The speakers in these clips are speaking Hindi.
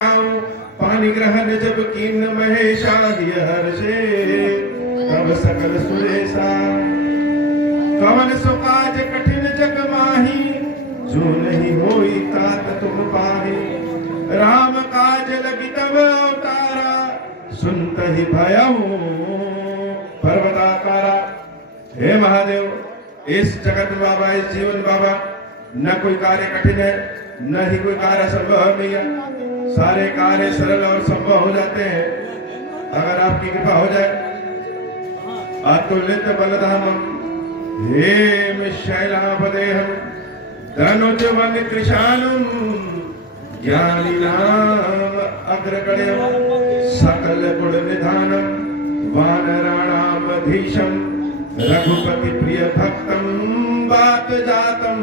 पानी ग्रहण जब कीन महेशा हर्षे तब सकल सुरेशा कवन सुकाज कठिन जग माही जो नहीं होई तात तुम पाही राम काज लगी तब अवतारा सुनत ही भयऊ पर्वताकारा। हे महादेव, इस जगत में बाबा, इस जीवन बाबा, न कोई कार्य कठिन है न ही कोई कार्य असंभव है भैया। सारे कार्य सरल और संभव हो जाते हैं अगर आपकी कृपा हो जाए। अतुलित बलधामम हे शैलापदेहम धनुज वन कृशानुम ज्ञानी नाम अग्रगण्यम सकल गुण निधानम वानराणाम अधीशम रघुपति प्रिय भक्तम बात जातम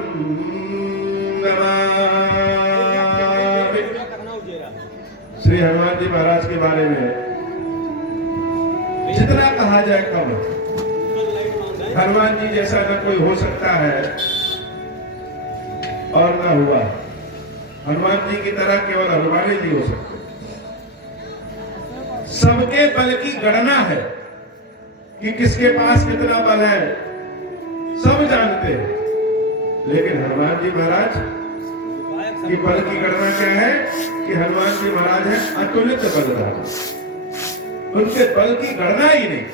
श्री हनुमान जी महाराज के बारे में जितना कहा जाए कम। हनुमान जी जैसा न कोई हो सकता है और न हुआ। हनुमान जी की तरह केवल हनुमान जी हो सकते। सबके बल की गणना है कि किसके पास कितना बल है, सब जानते हैं, लेकिन हनुमान जी महाराज की बल की गणना क्या है कि हनुमान जी महाराज है अतुलित बलधाम। उनके बल की गणना ही नहीं।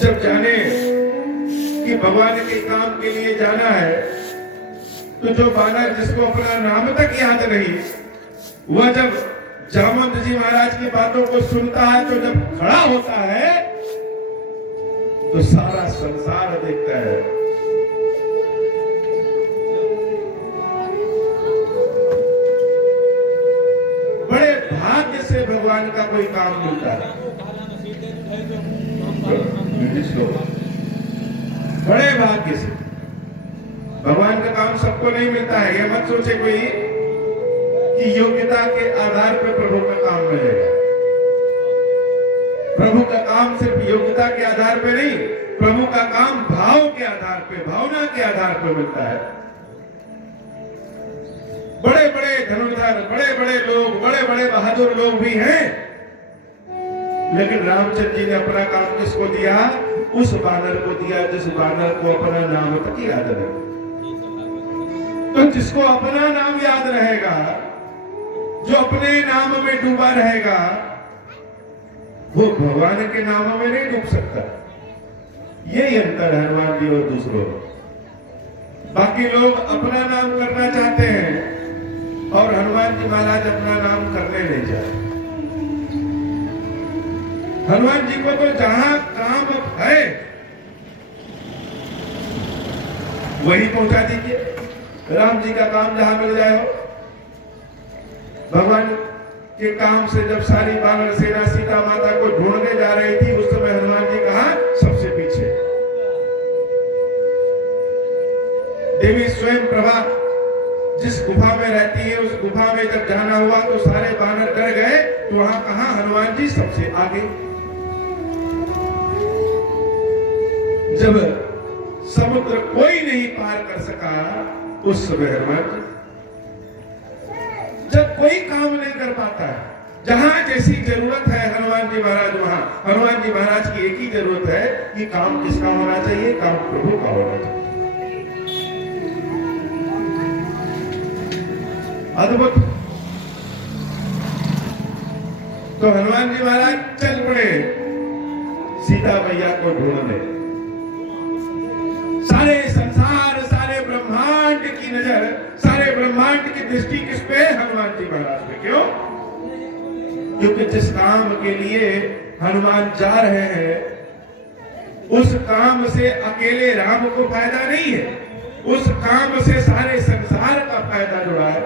जब जाने कि भगवान के काम के लिए जाना है तो जो बानर जिसको अपना नाम तक याद नहीं, वह जब जामवंत जी महाराज की बातों को सुनता है तो जब खड़ा होता है तो सारा संसार देखता है। बड़े भाग्य से भगवान का कोई काम मिलता है। बड़े भाग्य से भगवान का काम सबको नहीं मिलता है। यह मत सोचे कोई कि योग्यता के आधार पर प्रभु का काम मिलेगा। प्रभु का काम सिर्फ योग्यता के आधार पर नहीं, प्रभु का काम भाव के आधार पर, भावना के आधार पर मिलता है। बड़े बड़े धनुर्धर, बड़े बड़े लोग, बड़े बड़े बहादुर लोग भी हैं, लेकिन रामचंद्र जी ने अपना काम किसको दिया? उस बानर को दिया जिस बानर को अपना नाम तक याद रहे। तो जिसको अपना नाम याद रहेगा, जो अपने नाम में डूबा रहेगा, वो भगवान के नाम में नहीं डूब सकता। यही अंतर है हनुमान जी और दूसरों। बाकी लोग अपना नाम करना चाहते हैं और हनुमान जी महाराज अपना नाम करने नहीं चाहते। हनुमान जी को तो जहां काम है वही पहुंचा दीजिए। राम जी का काम जहां मिल जाए हो। भगवान के काम से जब सारी वानर सेना सीता माता को ढूंढने जा रही थी, उस समय हनुमान जी कहां? सबसे पीछे। देवी स्वयं प्रभा जिस गुफा में रहती है, उस गुफा में जब जाना हुआ तो सारे वानर डर गए, तो वहां कहां? हनुमान जी सबसे आगे। जब समुद्र कोई नहीं पार कर सका, उस समय हनुमान जी। जब कोई काम नहीं कर पाता है, जहां जैसी जरूरत है हनुमान जी महाराज वहां। हनुमान जी महाराज की एक ही जरूरत है कि काम किसका होना चाहिए? काम प्रभु का होना चाहिए। अद्भुत। तो हनुमान जी महाराज चल पड़े सीता मैया को ढूंढने। सारे संसार, सारे ब्रह्मांड की नजर, सारे ब्रह्मांड की दृष्टि किस पे? हनुमान जी महाराज पे। क्यों? क्योंकि जिस काम के लिए हनुमान जा रहे हैं, उस काम से अकेले राम को फायदा नहीं है, उस काम से सारे संसार का फायदा जुड़ा है।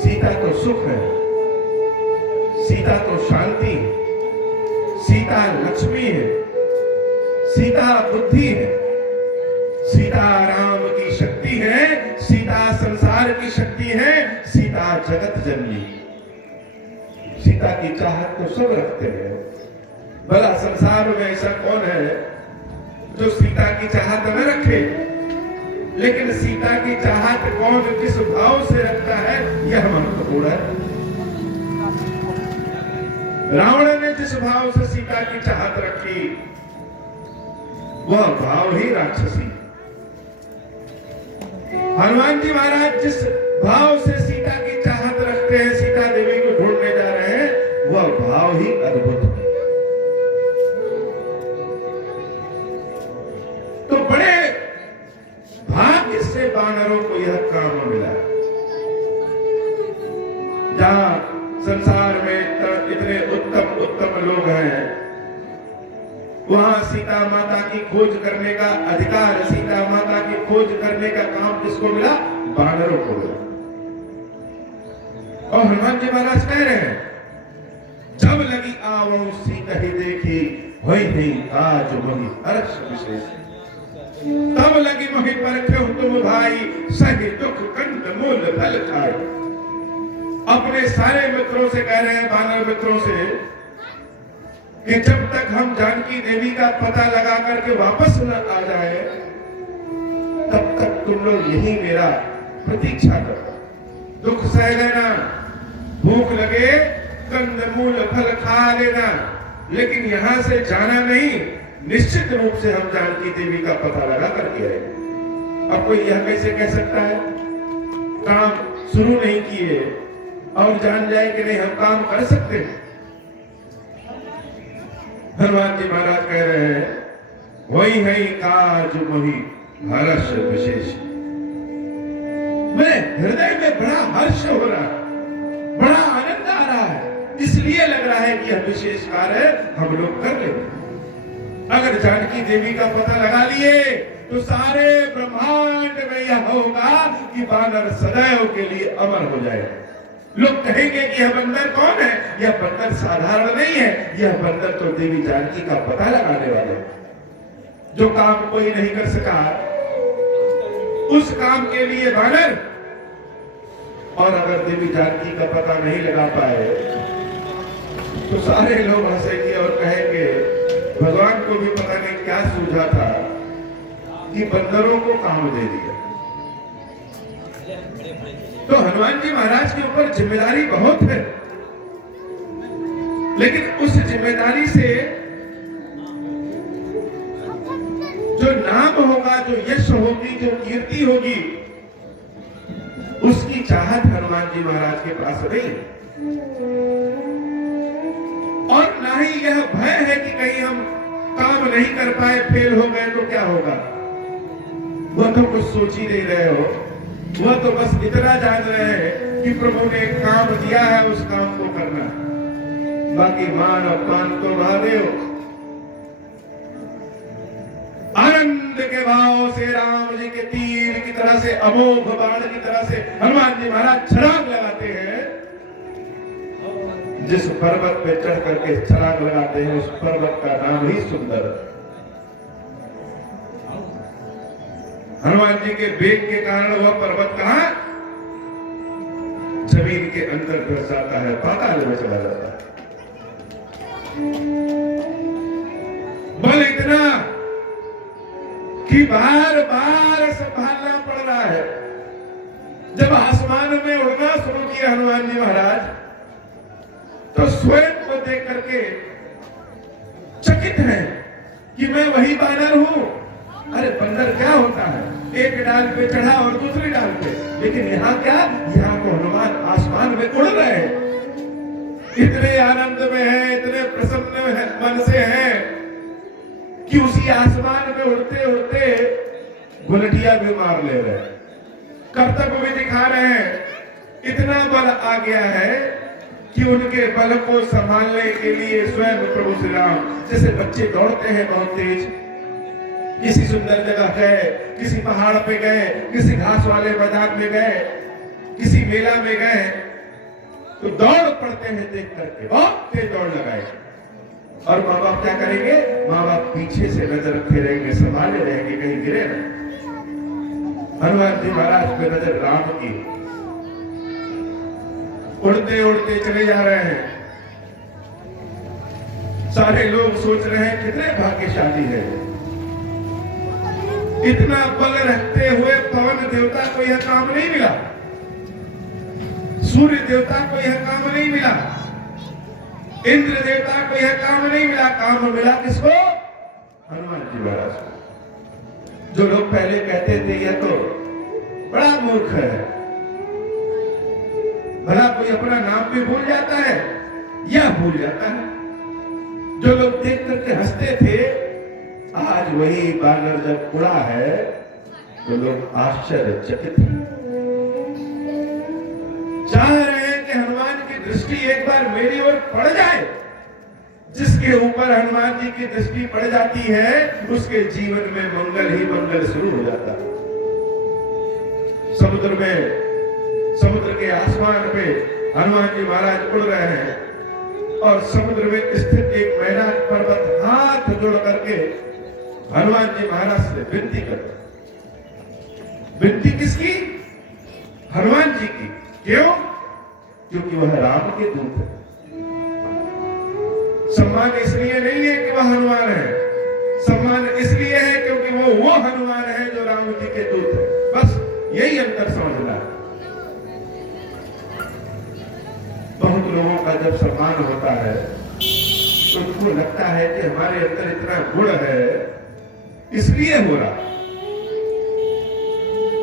सीता तो सुख है, सीता तो शांति है, सीता लक्ष्मी है, सीता बुद्धि है, सीता राम की शक्ति है, सीता संसार की शक्ति है, सीता जगत जननी। सीता की चाहत तो सब रखते हैं। भला संसार में ऐसा कौन है जो सीता की चाहत न रखे? लेकिन सीता की चाहत कौन किस भाव से रखता है यह महत्वपूर्ण है। रावण ने जिस भाव से सीता की चाहत रखी वह भाव ही राक्षसी। हनुमान जी महाराज जिस भाव से सीता की चाहत रखते हैं, सीता देवी को ढूंढने जा रहे हैं, वह भाव ही अद्भुत है। तो बड़े भाग्य से वानरों को यह काम मिला। जहां संसार में इतने उत्तम उत्तम लोग हैं, वहां सीता माता की खोज करने का अधिकार, सीता माता की खोज करने का काम किसको मिला? वानरों को मिला। और हनुमान जी महाराज कह रहे हैं, जब लगी आवो सीता ही देखी, वही नहीं आज वही हर्ष विशेष। तब लगी मोहि परख्यो तुम भाई, सही दुख कंद मूल फल खाए। अपने सारे मित्रों से कह रहे हैं, वानर मित्रों से, कि जब तक हम जानकी देवी का पता लगा करके वापस न आ जाए, तब तक तुम लोग यही मेरा प्रतीक्षा करो। दुख सह लेना, भूख लगे कंदमूल फल खा लेना, लेकिन यहां से जाना नहीं। निश्चित रूप से हम जानकी देवी का पता लगा करके आएंगे। अब कोई यह कैसे कह सकता है, काम शुरू नहीं किए और जान जाए कि नहीं हम काम कर सकते हैं? हनुमान जी महाराज कह रहे हैं, वही है काज मोहि हर्ष विशेष। मेरे हृदय में बड़ा हर्ष हो रहा है, बड़ा आनंद आ रहा है, इसलिए लग रहा है कि यह विशेष कार्य हम लोग कर लेंगे। अगर जानकी देवी का पता लगा लिए तो सारे ब्रह्मांड में यह होगा कि वानर सदैव के लिए अमर हो जाएगा। लोग कहेंगे कि यह बंदर कौन है? यह बंदर साधारण नहीं है, यह बंदर तो देवी जानकी का पता लगाने वाले हैं। जो काम कोई नहीं कर सका, उस काम के लिए वानर। और अगर देवी जानकी का पता नहीं लगा पाए तो सारे लोग हंसेंगे और कहेंगे, भगवान को भी पता नहीं क्या सूझा था कि बंदरों को काम दे दिया। तो हनुमान जी महाराज के ऊपर जिम्मेदारी बहुत है, लेकिन उस जिम्मेदारी से जो नाम होगा, जो यश होगी, जो कीर्ति होगी, उसकी चाहत हनुमान जी महाराज के पास नहीं। और ना ही यह भय है कि कहीं हम काम नहीं कर पाए, फेल हो गए तो क्या होगा। वह तो कुछ सोच ही नहीं रहे हो, वह तो बस इतना जान रहे हैं कि प्रभु ने एक काम दिया है, उस काम को करना है। बाकी मान अपमान तो महादेव। आनंद के भाव से राम जी के तीर की तरह से, अमोघ बाण की तरह से हनुमान जी महाराज छलांग लगाते हैं। जिस पर्वत पे चढ़ करके छलांग लगाते हैं, उस पर्वत का नाम ही सुंदर। हनुमान जी के वेग के कारण वह पर्वत कहां? जमीन के अंदर घुस जाता है, पाताल में चला जाता है। बल इतना कि बार बार संभालना पड़ रहा है। जब आसमान में उड़ना शुरू किया हनुमान जी महाराज, तो स्वयं को देख करके चकित है कि मैं वही वानर हूं। अरे बंदर क्या होता है, एक डाल पे चढ़ा और दूसरी डाल पे, लेकिन यहाँ क्या, यहाँ को हनुमान आसमान में उड़ रहे हैं। इतने आनंद में है, इतने प्रसन्न मन से हैं कि उसी आसमान में उड़ते उड़ते गुलटिया भी मार ले रहे हैं, कर्तव्य भी दिखा रहे हैं। इतना बल आ गया है कि उनके बल को संभालने के लिए स्वयं प्रभु श्री राम, जैसे बच्चे दौड़ते हैं बहुत तेज, किसी सुंदर जगह गए, किसी पहाड़ पे गए, किसी घास वाले मैदान में गए, किसी मेला में गए, तो दौड़ पड़ते हैं देख करके, बहुत तेज दौड़ लगाए। और माँ बाप क्या करेंगे? माँ बाप पीछे से नजर रखे रहेंगे, संभाले रहेंगे कहीं गिरे ना। हनुमान जी महाराज पे नजर राम की, उड़ते उड़ते चले जा रहे हैं। सारे लोग सोच रहे हैं कितने भाग्यशाली है, इतना बल रखते हुए पवन देवता को यह काम नहीं मिला, सूर्य देवता को यह काम नहीं मिला, इंद्र देवता को यह काम नहीं मिला। काम मिला किसको? हनुमान जी महाराज को। जो लोग पहले कहते थे यह तो बड़ा मूर्ख है, भला कोई अपना नाम भी भूल जाता है, यह भूल जाता है। जो लोग देख करके हंसते थे, आज वही बानर जब उड़ा है तो लोग आश्चर्यचकित हैं। चाह रहे हैं कि हनुमान की दृष्टि एक बार मेरी ओर पड़ जाए। जिसके ऊपर हनुमान जी की दृष्टि पड़ जाती है उसके जीवन में मंगल ही मंगल शुरू हो जाता है। समुद्र में, समुद्र के आसमान पे हनुमान जी महाराज उड़ रहे हैं और समुद्र में स्थित एक मैदान पर्वत हाथ जोड़ करके हनुमान जी महाराज से विनती करते। विनती किसकी? हनुमान जी की। क्यों? क्योंकि वह राम के दूत है। सम्मान इसलिए नहीं है कि वह हनुमान है, सम्मान इसलिए है क्योंकि वो हनुमान है जो राम जी के दूत है। बस यही अंतर समझना है। बहुत लोगों का जब सम्मान होता है तो उनको लगता है कि हमारे अंदर इतना गुण है इसलिए हो रहा।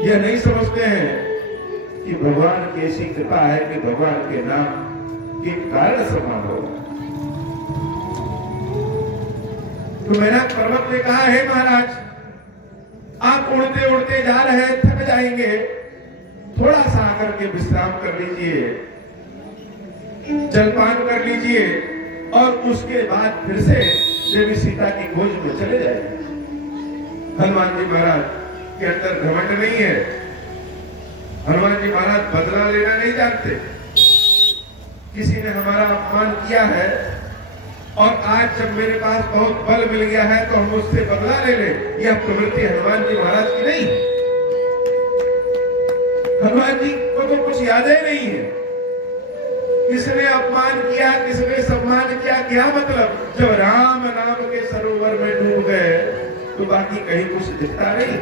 यह नहीं समझते हैं कि भगवान की ऐसी कृपा है कि भगवान के नाम के कारण सम्मान होगा। तो मेघनाद पर्वत ने कहा, हे महाराज, आप उड़ते उड़ते जा रहे हैं, थक जाएंगे, थोड़ा सा आकर के विश्राम कर लीजिए, जलपान कर लीजिए और उसके बाद फिर से देवी सीता की खोज में चले जाएंगे। हनुमान जी महाराज के अंदर घमंड नहीं है, हनुमान जी महाराज बदला लेना नहीं जानते। किसी ने हमारा अपमान किया है और आज जब मेरे पास बहुत बल मिल गया है तो हम उससे बदला ले लें, यह प्रवृत्ति हनुमान जी महाराज की नहीं। हनुमान जी को तो कुछ याद ही नहीं है, किसने अपमान किया, किसने सम्मान किया, क्या मतलब। जब राम नाम के सरोवर में डूब गए तो बाकी कहीं कुछ दिखता नहीं।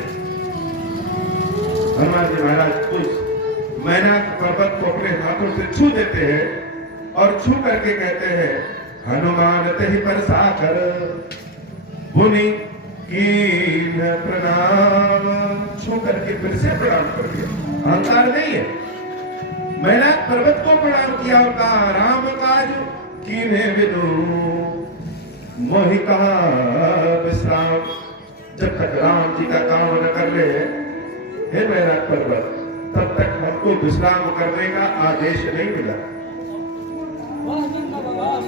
हनुमान जी महाराज कुछ मेघनाद पर्वत को अपने हाथों से छू देते हैं और छू करके कहते हैं, हनुमान तहि पर साकर मुनि कीन प्रणाम। छू करके फिर से प्रणाम कर दिया, अहंकार नहीं है। मेघनाद पर्वत को प्रणाम किया और कहा, राम काज कीने विदु मोहि कहा विश्राम। जब तक राम जी का काम न कर ले, हे मेघनाद पर्वत, तब तक हमको विश्राम करने का आदेश नहीं मिला।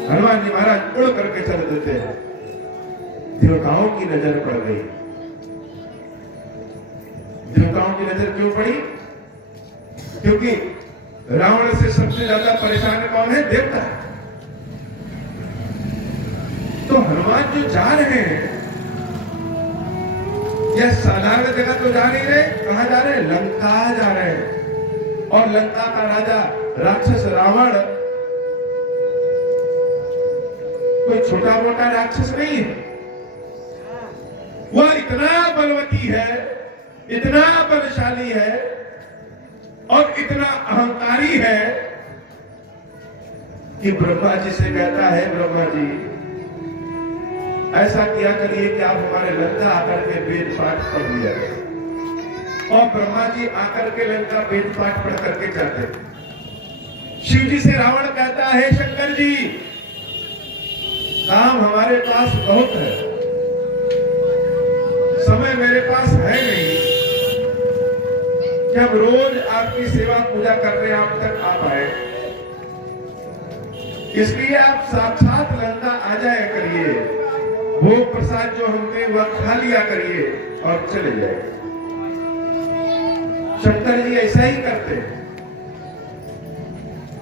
हनुमान जी महाराज उड़ करके चल देते हैं। देवताओं की नजर पड़ गई। देवताओं की नजर क्यों पड़ी? क्योंकि रावण से सबसे ज्यादा परेशान कौन है? देवता। तो हनुमान जो जा रहे हैं यह साधारण जगह तो जा नहीं रहे, कहां जा रहे हैं? लंका जा रहे हैं। और लंका का राजा राक्षस रावण कोई छोटा मोटा राक्षस नहीं है, वह इतना बलवती है, इतना बलशाली है और इतना अहंकारी है कि ब्रह्मा जी से कहता है, ब्रह्मा जी ऐसा किया करिए कि आप हमारे लंका आकर के वेद पाठ पढ़ लिया। और ब्रह्मा जी आकर के लंका वेद पाठ पढ़ करके जाते। शिव जी से रावण कहता है, शंकर जी काम हमारे पास बहुत है, समय मेरे पास है नहीं कि हम रोज आपकी सेवा पूजा करने आप तक आ पाए, इसलिए आप साक्षात लंका आ जाया करिए, भोग प्रसाद जो हम दें वह खा लिया करिए और चले जाए। शंकर जी ऐसा ही करते हैं।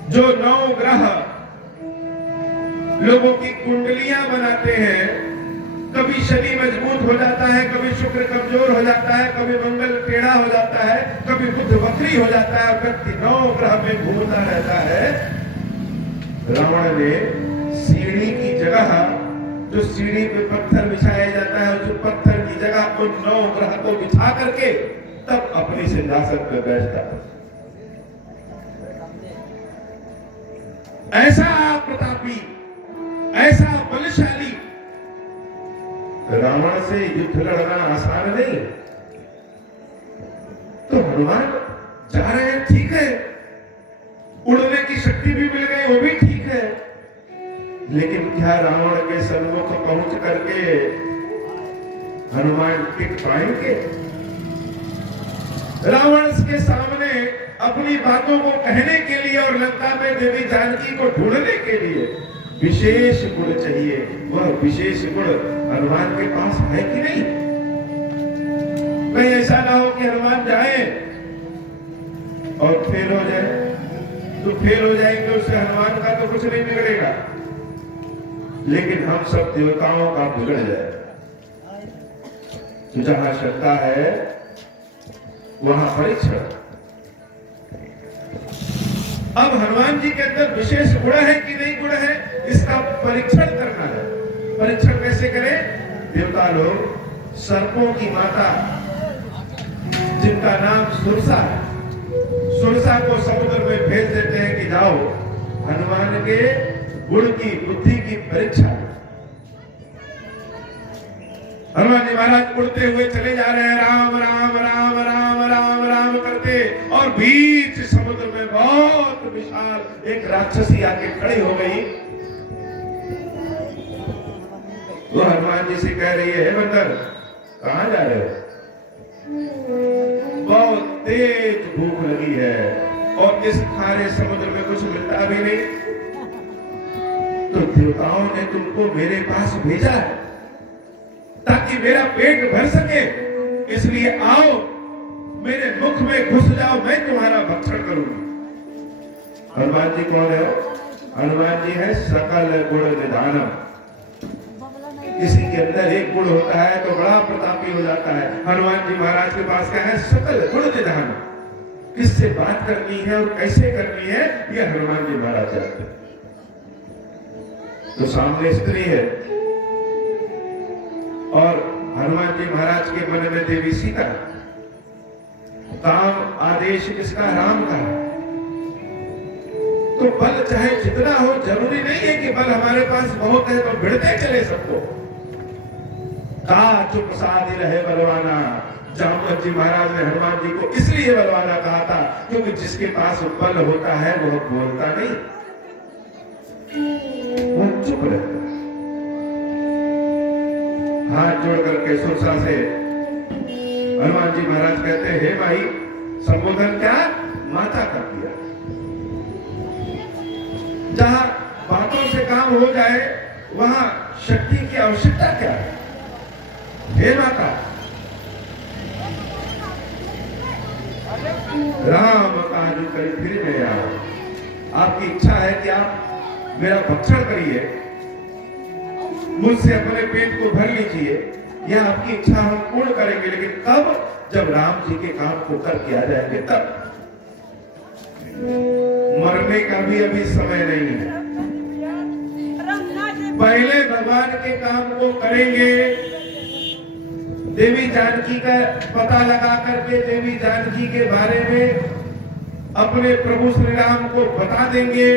जो 9 ग्रह लोगों की कुंडलियां बनाते हैं, कभी शनि मजबूत हो जाता है, कभी शुक्र कमजोर हो जाता है, कभी मंगल टेढ़ा हो जाता है, कभी बुध वक्री हो जाता है, व्यक्ति 9 ग्रह में घूमता रहता है। रावण ने सीढ़ी की जगह जो सीढ़ी पे पत्थर बिछाया जाता है, उस पत्थर की जगह उन 9 ग्रह को बिछा करके तब अपने सिंहासन पे बैठता है। ऐसा प्रतापी, ऐसा बलशाली। रावण से युद्ध लड़ना आसान नहीं। तो हनुमान जा रहे हैं, ठीक है, उड़ने की शक्ति भी मिल गई, वो भी ठीक है, लेकिन क्या रावण के सन्मुख पहुंच करके हनुमान टिक पाएंगे? रावण के सामने अपनी बातों को कहने के लिए और लंका में देवी जानकी को ढूंढने के लिए विशेष गुण चाहिए। वह विशेष गुण हनुमान के पास है कि नहीं? कहीं ऐसा ना हो कि हनुमान जाए और फेल हो जाए। तो फेल हो जाएंगे, उससे हनुमान का तो कुछ नहीं बिगड़ेगा, लेकिन हम सब देवताओं का बिगड़ जाए। तो जहां श्रद्धा है वहां परीक्षण। अब हनुमान जी के अंदर विशेष गुण है कि नहीं गुण है, इसका परीक्षण करना है। परीक्षण कैसे करें? देवता लोग सर्पों की माता जिनका नाम सुरसा है, सुरसा को समुद्र में भेज देते हैं कि जाओ हनुमान के गुण की, बुद्धि की परीक्षा। हनुमान जी महाराज उड़ते हुए चले जा रहे हैं, राम राम राम राम राम राम करते, और बीच समुद्र में बहुत विशाल एक राक्षसी आके खड़ी हो गई। वो हनुमान जी से कह रही है, हे बंदर कहां जा रहे हो? बहुत तेज भूख लगी है और इस खारे समुद्र में कुछ मिलता भी नहीं, तो देवताओं ने तुमको मेरे पास भेजा है ताकि मेरा पेट भर सके, इसलिए आओ मेरे मुख में घुस जाओ, मैं तुम्हारा भक्षण करूंगा। हनुमान जी कौन है? हनुमान जी है सकल गुण निधानम। किसी के अंदर एक गुण होता है तो बड़ा प्रतापी हो जाता है। हनुमान जी महाराज के पास क्या है? सकल गुण निधान। किससे बात करनी है और कैसे करनी है ये हनुमान जी महाराज जानते हैं। तो सामने स्त्री है और हनुमान जी महाराज के मन में देवी सीता। काम आदेश किसका? राम का। तो बल चाहे जितना हो, जरूरी नहीं है कि बल हमारे पास बहुत है तो भिड़ते चले सबको। का चुप साधी रहे बलवाना। जामवंत जी महाराज ने हनुमान जी को इसलिए बलवाना कहा था क्योंकि जिसके पास बल होता है वह बोलता नहीं, वह चुप रहता। हाथ जोड़ करके सुरसा से हनुमान जी महाराज कहते हैं, हे माई, संबोधन क्या? माता का किया। जहां बातों से काम हो जाए वहां शक्ति की आवश्यकता क्या है? हे माता, राम काज कर फिर मैं आओ। आपकी इच्छा है कि आप मेरा भक्षण करिए, मुझसे अपने पेट को भर लीजिए, यह आपकी इच्छा हम पूर्ण करेंगे, लेकिन तब जब राम जी के काम को करके आ जाएंगे तब। मरने का भी अभी समय नहीं है, पहले भगवान के काम को करेंगे। देवी जानकी का पता लगा करके देवी जानकी के बारे में अपने प्रभु श्री राम को बता देंगे।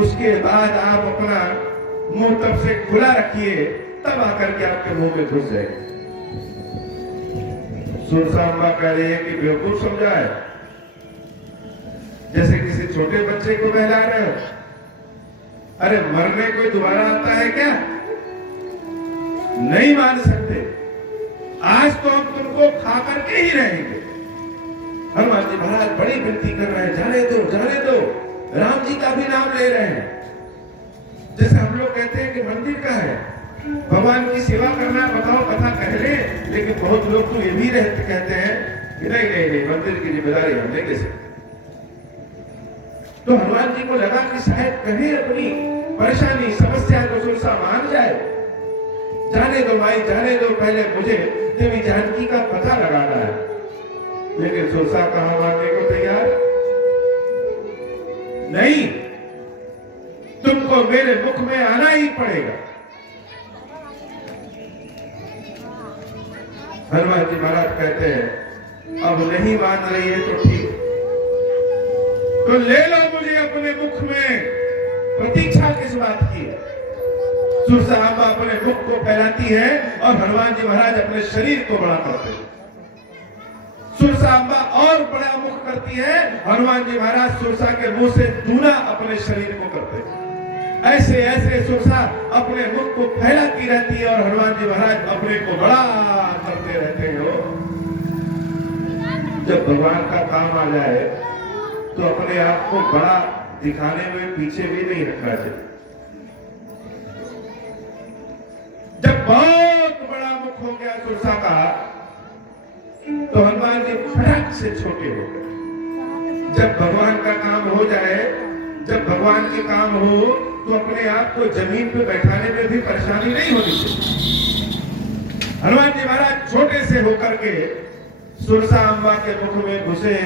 उसके बाद आप अपना मुंह तब से खुला रखिए, तब आकर के आपके मुंह में घुस जाएगी। सुरसाम्बा कह रही है कि बेवकूफ समझा है, जैसे किसी छोटे बच्चे को बहला रहे हो। अरे मरने कोई दोबारा आता है क्या? नहीं मान सकते। आज तो हम तुमको खा करके ही रहेंगे। हनुमान जी महाराज बड़ी विनती कर रहे हैं, जाने दो जाने दो। राम जी का भी नाम ले रहे हैं। जैसे हम लोग कहते हैं कि मंदिर का है, भगवान की सेवा करना, बताओ कथा कह ले, लेकिन बहुत लोग तो ये भी रहते कहते हैं कि नहीं नहीं नहीं, मंदिर की जिम्मेदारी हम लेंगे से। तो हनुमान जी को लगा कि शायद कहीं अपनी परेशानी समस्या को सुरसा मान जाए। जाने दो भाई जाने दो, पहले मुझे देवी जानकी का पता लगाना है। लेकिन सुरसा कहां मानने को तैयार नहीं, तुमको मेरे मुख में आना ही पड़ेगा। हनुमान जी महाराज कहते हैं अब नहीं मान रही है तो ठीक, तो ले लो मुझे अपने मुख में। प्रतीक्षा किस बात की है? सुरसांबा अपने मुख को फैलाती है और हनुमान जी महाराज अपने शरीर को बड़ा करते हैं। सुरसांबा और बड़ा मुख करती है, हनुमान जी महाराज सुरसा के मुंह से दूना अपने शरीर को करते हैं। ऐसे ऐसे सुरसा अपने मुख को फैलाती रहती है और हनुमान जी महाराज अपने को बड़ा करते रहते हो। जब भगवान का काम आ जाए तो अपने आप को बड़ा दिखाने में पीछे भी नहीं रखना चाहिए। जब बहुत बड़ा मुख हो गया सुरसा का तो हनुमान जी फटाक से छोटे हो गए। जब भगवान का काम हो जाए, जब भगवान के काम हो तो अपने आप को जमीन पे बैठाने में भी परेशानी नहीं होनी चाहिए। हनुमान जी महाराज छोटे से होकर के सुरसांबा के मुख में घुसे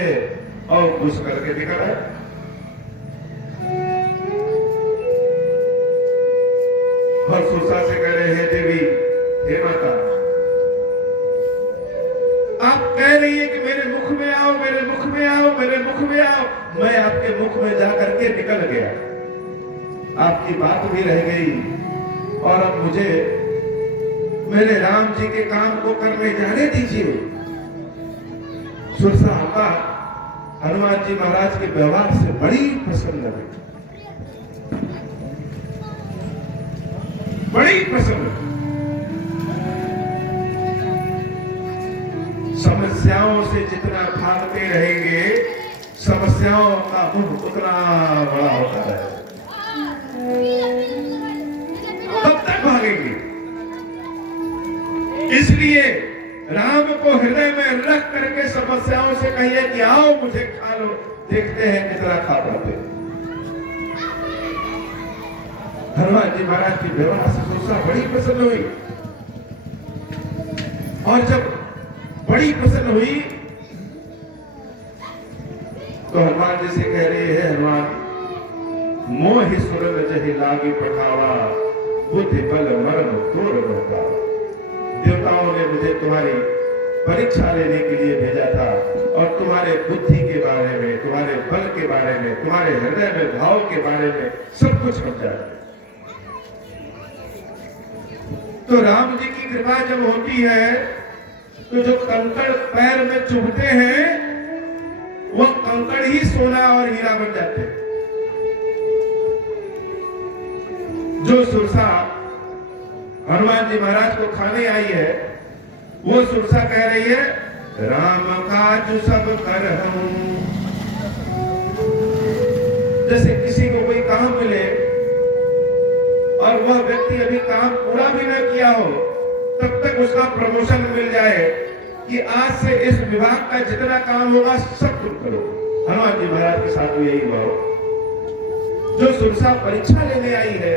और घुस करके निकल आए। और सुरसा से कह रहे हैं देवी, हे माता, आप कह रही है कि मेरे मुख में आओ, मेरे मुख में आओ, मेरे मुख में आओ। मैं आपके मुख में जाकर के निकल गया, आपकी बात भी रह गई और अब मुझे मेरे राम जी के काम को करने जाने दीजिए। सुरसांबा हनुमान जी महाराज के व्यवहार से बड़ी प्रसन्न हुई, बड़ी प्रसन्न। समस्याओं से जितना भागते रहेंगे, समस्याओं का मुंह उतना बड़ा होता है। कब तक भागेंगे? इसलिए राम को हृदय में रख करके समस्याओं से कहिए कि आओ मुझे खा लो, देखते हैं कितना खा पाते। हनुमान जी महाराज की व्यवहार से सुरसा बड़ी प्रसन्न हुई और जब बड़ी प्रसन्न हुई तो हनुमान जी से कह रही है, हनुमान मोहि सुरन जहि लागी पठावा, बुद्धि बल मरम तोड़ रोका। देवताओं ने मुझे तुम्हारी परीक्षा लेने के लिए भेजा था और तुम्हारे बुद्धि के बारे में, तुम्हारे बल के बारे में, तुम्हारे हृदय में भाव के बारे में सब कुछ समझा। तो राम जी की कृपा जब होती है तो जो कंकड़ पैर में चुभते हैं वो कंकड़ ही सोना और हीरा बन जाते हैं। जो सुरसा हनुमान जी महाराज को खाने आई है, वो सुरसा कह रही है, राम काज सब करहूं। जैसे किसी को कोई काम मिले और वह व्यक्ति अभी काम पूरा भी न किया हो, तब तक उसका प्रमोशन मिल जाए कि आज से इस विभाग का जितना काम होगा सब तुम करो। हनुमान जी महाराज के साथ भी यही हुआ। जो सुरसा परीक्षा लेने आई है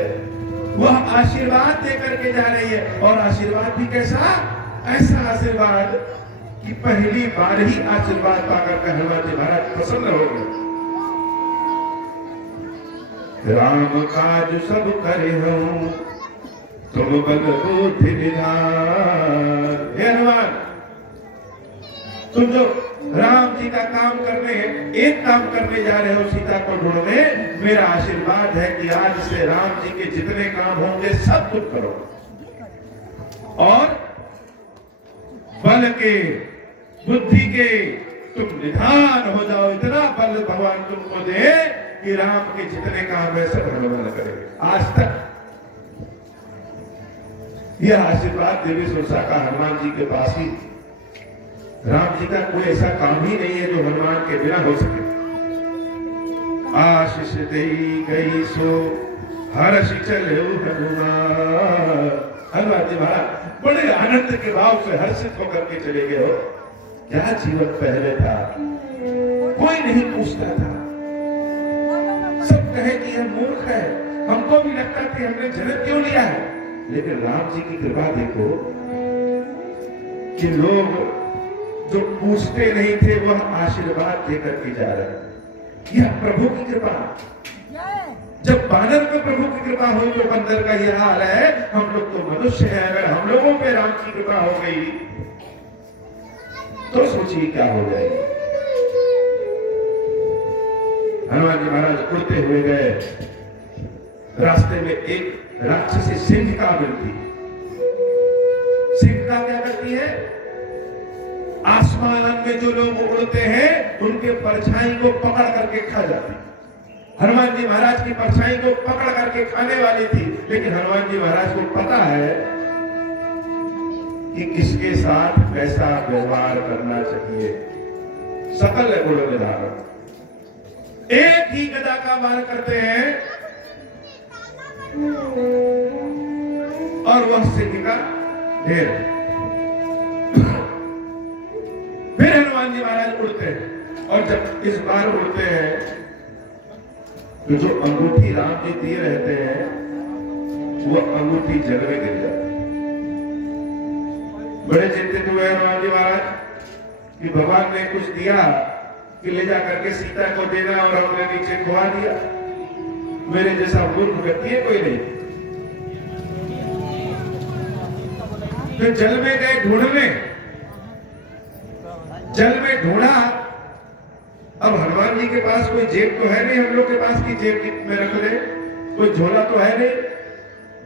वह आशीर्वाद देकर के जा रही है, और आशीर्वाद भी कैसा? ऐसा आशीर्वाद कि पहली बार ही आशीर्वाद पाकर के हनुमान जी महाराज प्रसन्न हो गए। राम काज सब करे हूं, तुम बल बुद्धि निधान। हे हनुमान, तुम जो राम जी का काम करने, एक काम करने जा रहे हो, सीता को ढूंढने, मेरा आशीर्वाद है कि आज से राम जी के जितने काम होंगे सब तुम करो, और बल के, बुद्धि के तुम निधान हो जाओ। इतना बल भगवान तुमको दे कि राम के जितने काम है सब हनुमान करेंगे। आज तक यह आशीर्वाद देवी सुरसा का हनुमान जी के पास ही। राम जी का कोई ऐसा काम ही नहीं है जो हनुमान के बिना हो सके। आशीष देई गई सो हर्ष चले हनुमान। हनुमान जी महाराज बड़े आनंद के भाव से हर्षित होकर के चले गए हो। क्या जीवन पहले था, कोई नहीं पूछता था, सब कहे कि यह मूर्ख है, हमको भी लगता कि हमने जन्म क्यों लिया है। लेकिन राम जी की कृपा देखो कि लोग जो पूछते नहीं थे वह आशीर्वाद देकर के जा रहे हैं। यह प्रभु की कृपा। जब बानर पे प्रभु की कृपा हुई तो बंदर का यह हाल है। हम लोग तो मनुष्य हैं, अगर हम लोगों पे राम की कृपा हो गई तो सोचिए क्या हो जाएगा। हनुमान जी महाराज उड़ते हुए गए। रास्ते में एक राक्षसी सिंहिका मिलती। सिंहिका क्या करती है? आसमान में जो लोग उड़ते हैं उनके परछाई को पकड़ करके खा जाती। हनुमान जी महाराज की परछाई को पकड़ करके खाने वाली थी, लेकिन हनुमान जी महाराज को पता है कि किसके साथ कैसा व्यवहार करना चाहिए। सकल गुण निधारक, एक ही गदा का वार करते हैं और वह सिंह का ढेर। फिर हनुमान जी महाराज उड़ते हैं और जब इस बार उड़ते हैं तो जो अंगूठी राम जी दिए रहते हैं वो अंगूठी जल में गिर जाती है। बड़े चिंतित हुए हनुमान जी महाराज कि भगवान ने कुछ दिया कि ले जा करके सीता को देना और हमने नीचे खुआ दिया। मेरे जैसा मूर्ख व्यक्ति है कोई नहीं। फिर जल में गए ढूंढने, जल में ढूंढा। अब हनुमान जी के पास कोई जेब तो है नहीं हम लोग के पास की जेब में रख ले, कोई झोला तो है नहीं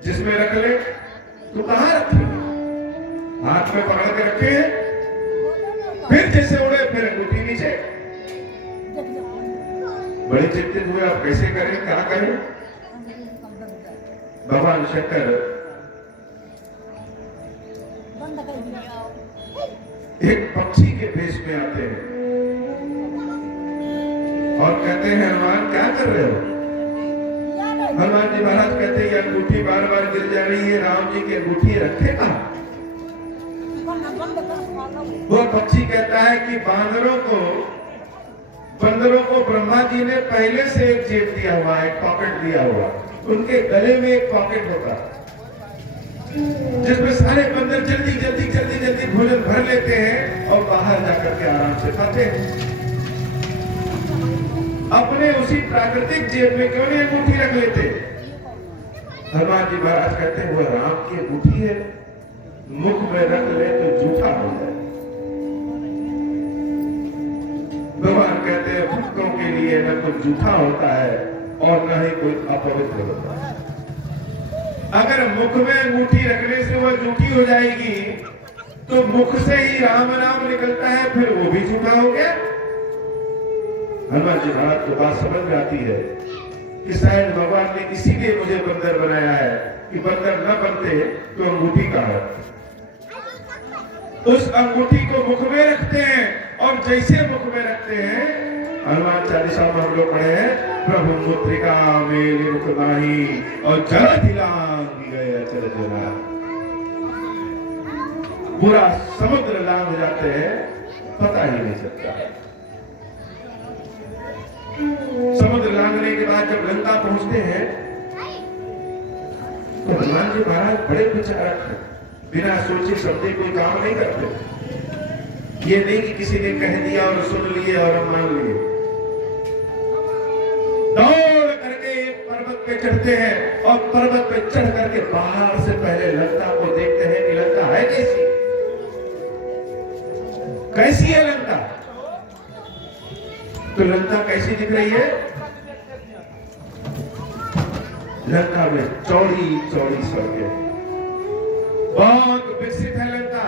जिसमें रख ले, तो कहां रखेंगे? हाथ में पकड़ के रखे हैं। फिर जैसे उड़े फिर अंगूठी नीचे। बड़े चिंतित हुए, अब कैसे करें, क्या करें? भगवान शंकर एक पक्षी के भेष में आते हैं और कहते हैं हनुमान क्या कर रहे हो? हनुमान जी महाराज कहते हैं ये अंगूठी बार बार गिर जा रही है, राम जी की अंगूठी रखे कहां? वो पक्षी कहता है कि बंदरों को ब्रह्मा जी ने पहले से एक जेब दिया हुआ है, एक पॉकेट दिया हुआ। उनके गले में एक पॉकेट होता जिसमें सारे बंदर जल्दी जल्दी जल्दी जल्दी भोजन भर लेते हैं और बाहर जाकर के आराम से खाते हैं। अपने उसी प्राकृतिक जेब में क्यों नहीं अंगूठी रख लेते? हनुमान जी महाराज कहते हैं वो राम की अंगूठी है, मुख में रख ले तो झूठा हो जाए। भगवान कहते हैं भक्तों के लिए न तो झूठा होता है और न ही कोई अपवित्र होता है। अगर मुख में अंगूठी रखने से वह झूठी हो जाएगी तो मुख से ही राम नाम निकलता है, फिर वो भी झूठा हो गया। हनुमान जी महाराज को बात समझ में आती है कि शायद भगवान ने इसीलिए मुझे बंदर बनाया है कि बंदर न बनते तो अंगूठी कहां है। उस अंगूठी को मुख में रखते हैं और जैसे मुख में रखते हैं, हनुमान चालीसा में हम लोग पढ़े हैं, प्रभु मुद्रिका मेरे मुख नाही और जल दिलांग गए अचल जला। पूरा समुद्र लांग जाते हैं, पता ही नहीं चलता। समुद्र लांघने के बाद जब लंका पहुंचते हैं तो हनुमान जी महाराज बड़े विचारक हैं, बिना सोचे समझे कोई काम नहीं करते। ये नहीं कि किसी ने कह दिया और सुन लिए और हम मान लिए। दौड़ करके एक पर्वत पे चढ़ते हैं और पर्वत पे चढ़ करके बाहर से पहले लंका को देखते हैं कि लंका है कैसी, कैसी है लंका। तो लंका कैसी दिख रही है? लंका में चौड़ी चौड़ी सड़कें, बहुत विकसित है लंका,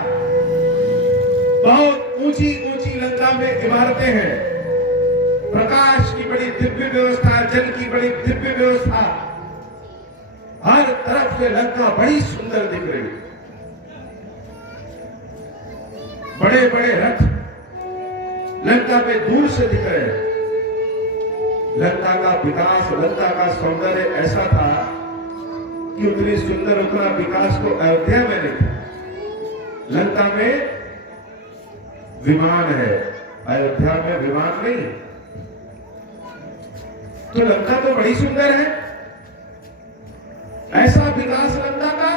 बहुत ऊंची ऊंची लंका में इमारतें हैं, प्रकाश की बड़ी दिव्य व्यवस्था, जल की बड़ी दिव्य व्यवस्था, हर तरफ से लंका बड़ी सुंदर दिख रही है। बड़े बड़े रथ लंका में दूर से दिख रहे हैं। लंका का विकास, लंका का सौंदर्य ऐसा था कि उतनी सुंदर, उतना विकास को अयोध्या में नहीं था। लंका में विमान है, अयोध्या में विमान नहीं। तो लंका तो बड़ी सुंदर है, ऐसा विकास लंका का,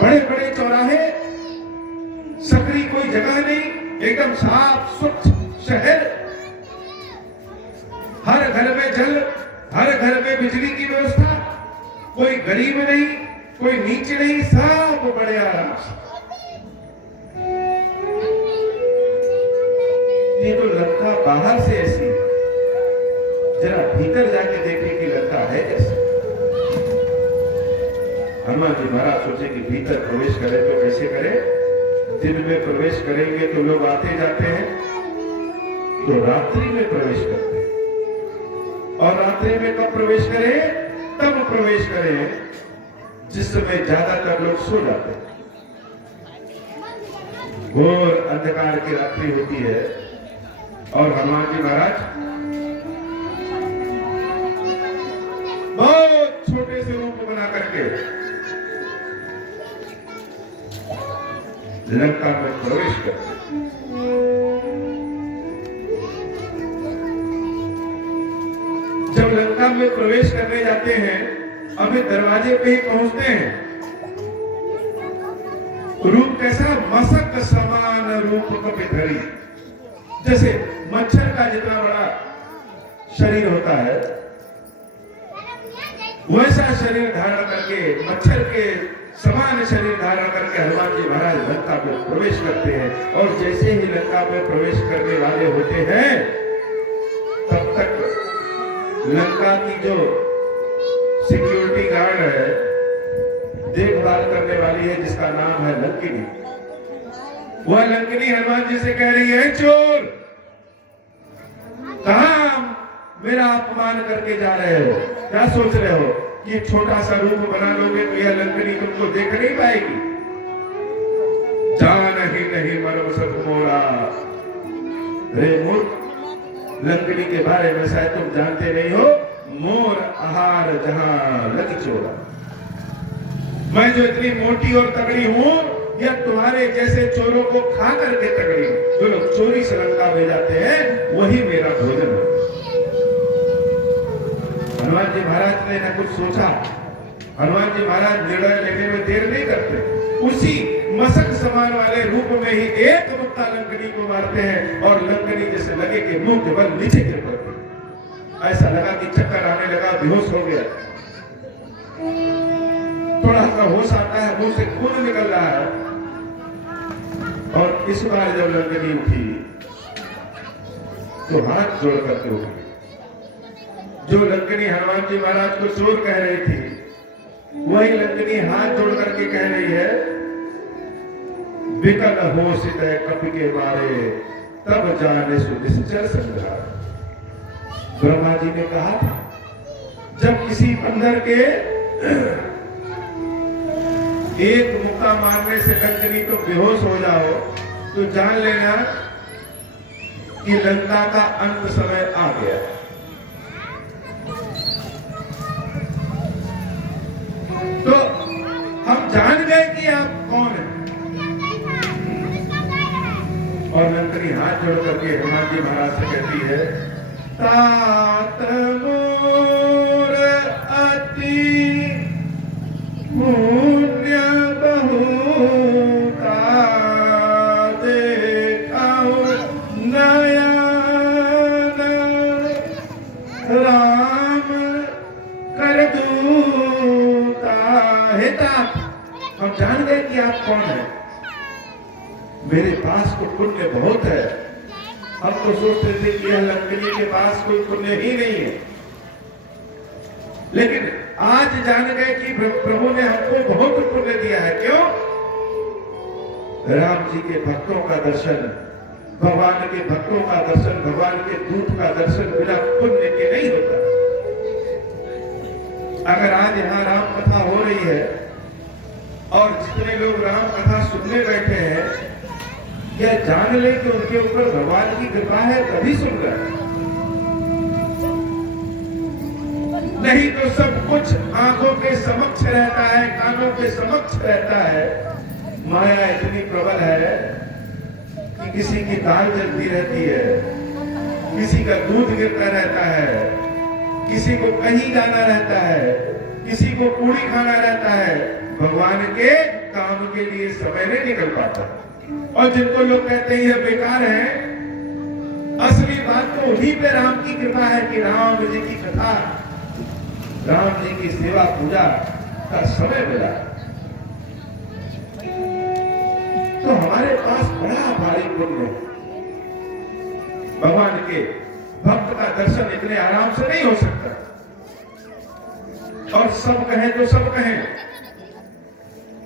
बड़े बड़े चौराहे, सकरी कोई जगह नहीं, एकदम साफ स्वच्छ शहर, हर घर में जल, हर घर में बिजली की व्यवस्था, कोई गरीब नहीं, कोई नीच नहीं, सब बड़े आराम से। ये तो लंका बाहर से ऐसी है, जरा भीतर जाके देखे कि लंका है कैसे। हनुमान जी महाराज सोचे कि भीतर प्रवेश करें तो कैसे करें। दिन में प्रवेश करेंगे तो लोग आते जाते हैं, तो रात्रि में प्रवेश करते हैं। और रात्रि में कब प्रवेश करें? तब प्रवेश करें जिस समय ज्यादातर लोग सो जाते हैं। घोर अंधकार की रात्रि होती है और हनुमान जी महाराज बहुत छोटे से रूप बना करके लंका में प्रवेश करते। जब लंका में प्रवेश करने जाते हैं, अभी दरवाजे पे ही पहुंचते हैं, रूप कैसा? मसक समान रूप कपिधरी। जैसे मच्छर का जितना बड़ा शरीर होता है, वैसा शरीर धारण करके, मच्छर के समान शरीर धारण करके हनुमान जी महाराज लंका में प्रवेश करते हैं। और जैसे ही लंका में प्रवेश करने वाले होते हैं, तब तक लंका की जो सिक्योरिटी गार्ड है, देखभाल करने वाली है, जिसका नाम है लंकिनी, वह लंकिनी हनुमान जी से कह रही है, चोर कहां मेरा अपमान करके जा रहे हो? क्या सोच रहे हो कि छोटा सा रूप बना लोगे तो यह लंकिनी तुमको देख नहीं पाएगी? जान ही नहीं मरम सब मोरा। रे मूर्ख, लंकिनी के बारे में शायद तुम जानते नहीं हो। मोर आहार जहां लग चोरा। मैं जो इतनी मोटी और तगड़ी हूं, या तुम्हारे जैसे चोरों को खा करके तगड़ी हूं। जो लोग चोरी से लंका में जाते हैं, वही मेरा भोजन है। हनुमान जी महाराज ने न कुछ सोचा। हनुमान जी महाराज निर्णय लेने में देर नहीं करते। उसी मसक समान वाले रूप में ही एक मुक्का लंकनी को मारते हैं और लंकनी जैसे लगे कि मुंह के बल नीचे गिर पड़ती। ऐसा लगा कि चक्कर आने लगा, बेहोश हो गया। थोड़ा सा होश आता है, मुंह से खून निकल रहा है। और इस बार जब लंकनी उठी तो हाथ जोड़ करके उठी। जो लंकनी हनुमान जी महाराज को चोर कह रही थी, वही लंकनी हाथ जोड़ करके कह रही है, विकल हो सितय कपि के मारे, तब जाने सुनिश्चर संग्राम। ब्रह्मा जी ने कहा था, जब किसी बंदर के एक मुक्का मारने से लंकनी तो बेहोश हो जाओ, तो जान लेना कि लंका का अंत समय आ गया। तो हम जान गए कि आप कौन हैं। और लंकनी हाथ जोड़ करके हनुमान जी महाराज से कहती है, तात मोर अति पुण्य बहुता देखाऊं नयन राम कर दूता। हे तात, हम जान गए कि आप कौन हैं। मेरे पास तो पुण्य बहुत है। हम तो सोचते थे कि यह लंकनी के पास कोई पुण्य ही नहीं है, लेकिन आज जान गए कि प्रभु ने हमको बहुत पुण्य दिया है। क्यों? राम जी के भक्तों का दर्शन, भगवान के भक्तों का दर्शन, भगवान के दूत का दर्शन बिना पुण्य के नहीं होता। अगर आज यहाँ राम कथा हो रही है और जितने लोग राम कथा सुनने बैठे हैं, यह जान ले कि उनके ऊपर भगवान की कृपा है, तभी सुन रहे हैं। नहीं तो सब कुछ आंखों के समक्ष रहता है, कानों के समक्ष रहता है। माया इतनी प्रबल है कि किसी की दाल जलती रहती है, किसी का दूध गिरता रहता है, किसी को कहीं जाना रहता है, किसी को पूरी खाना रहता है। भगवान के काम के लिए समय नहीं निकल पाता। और जिनको लोग कहते हैं यह बेकार है, असली बात तो उन्हीं पे राम की कृपा है कि राम जी की कथा, राम जी की सेवा पूजा का समय मिला। तो हमारे पास बड़ा भारी पुण्य है। भगवान के भक्त का दर्शन इतने आराम से नहीं हो सकता। और सब कहें तो सब कहें,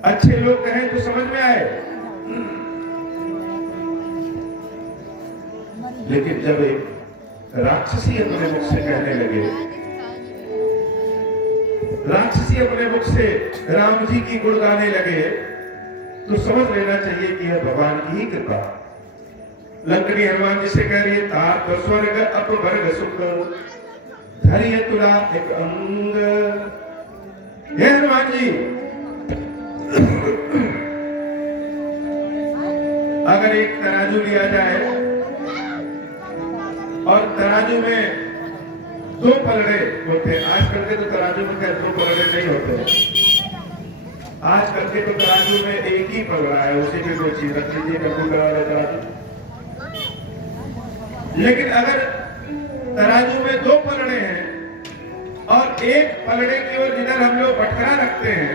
अच्छे लोग कहें तो समझ में आए, लेकिन जब एक राक्षसी अपने मुख से कहने लगे, राक्षसी अपने मुख से राम जी की गुण गाने लगे, तो समझ लेना चाहिए कि यह भगवान की ही कृपा। लंकनी हनुमान जी से कह रही है, तात स्वर्ग अपवर्ग सुख धैर्य तुला एक अंग। हे हनुमान जी, अगर एक तराजू लिया जाए और तराजू में दो पलड़े होते हैं, आजकल के तो तराजू में क्या दो पलड़े नहीं होते, आजकल के तो तराजू में एक ही पलड़ा है, उसी में कोई चीज रख लीजिए, कंप्यूटर वाला तराजू। लेकिन अगर तराजू में दो पलड़े हैं और एक पलड़े की ओर जिधर हम लोग बटकरा रखते हैं,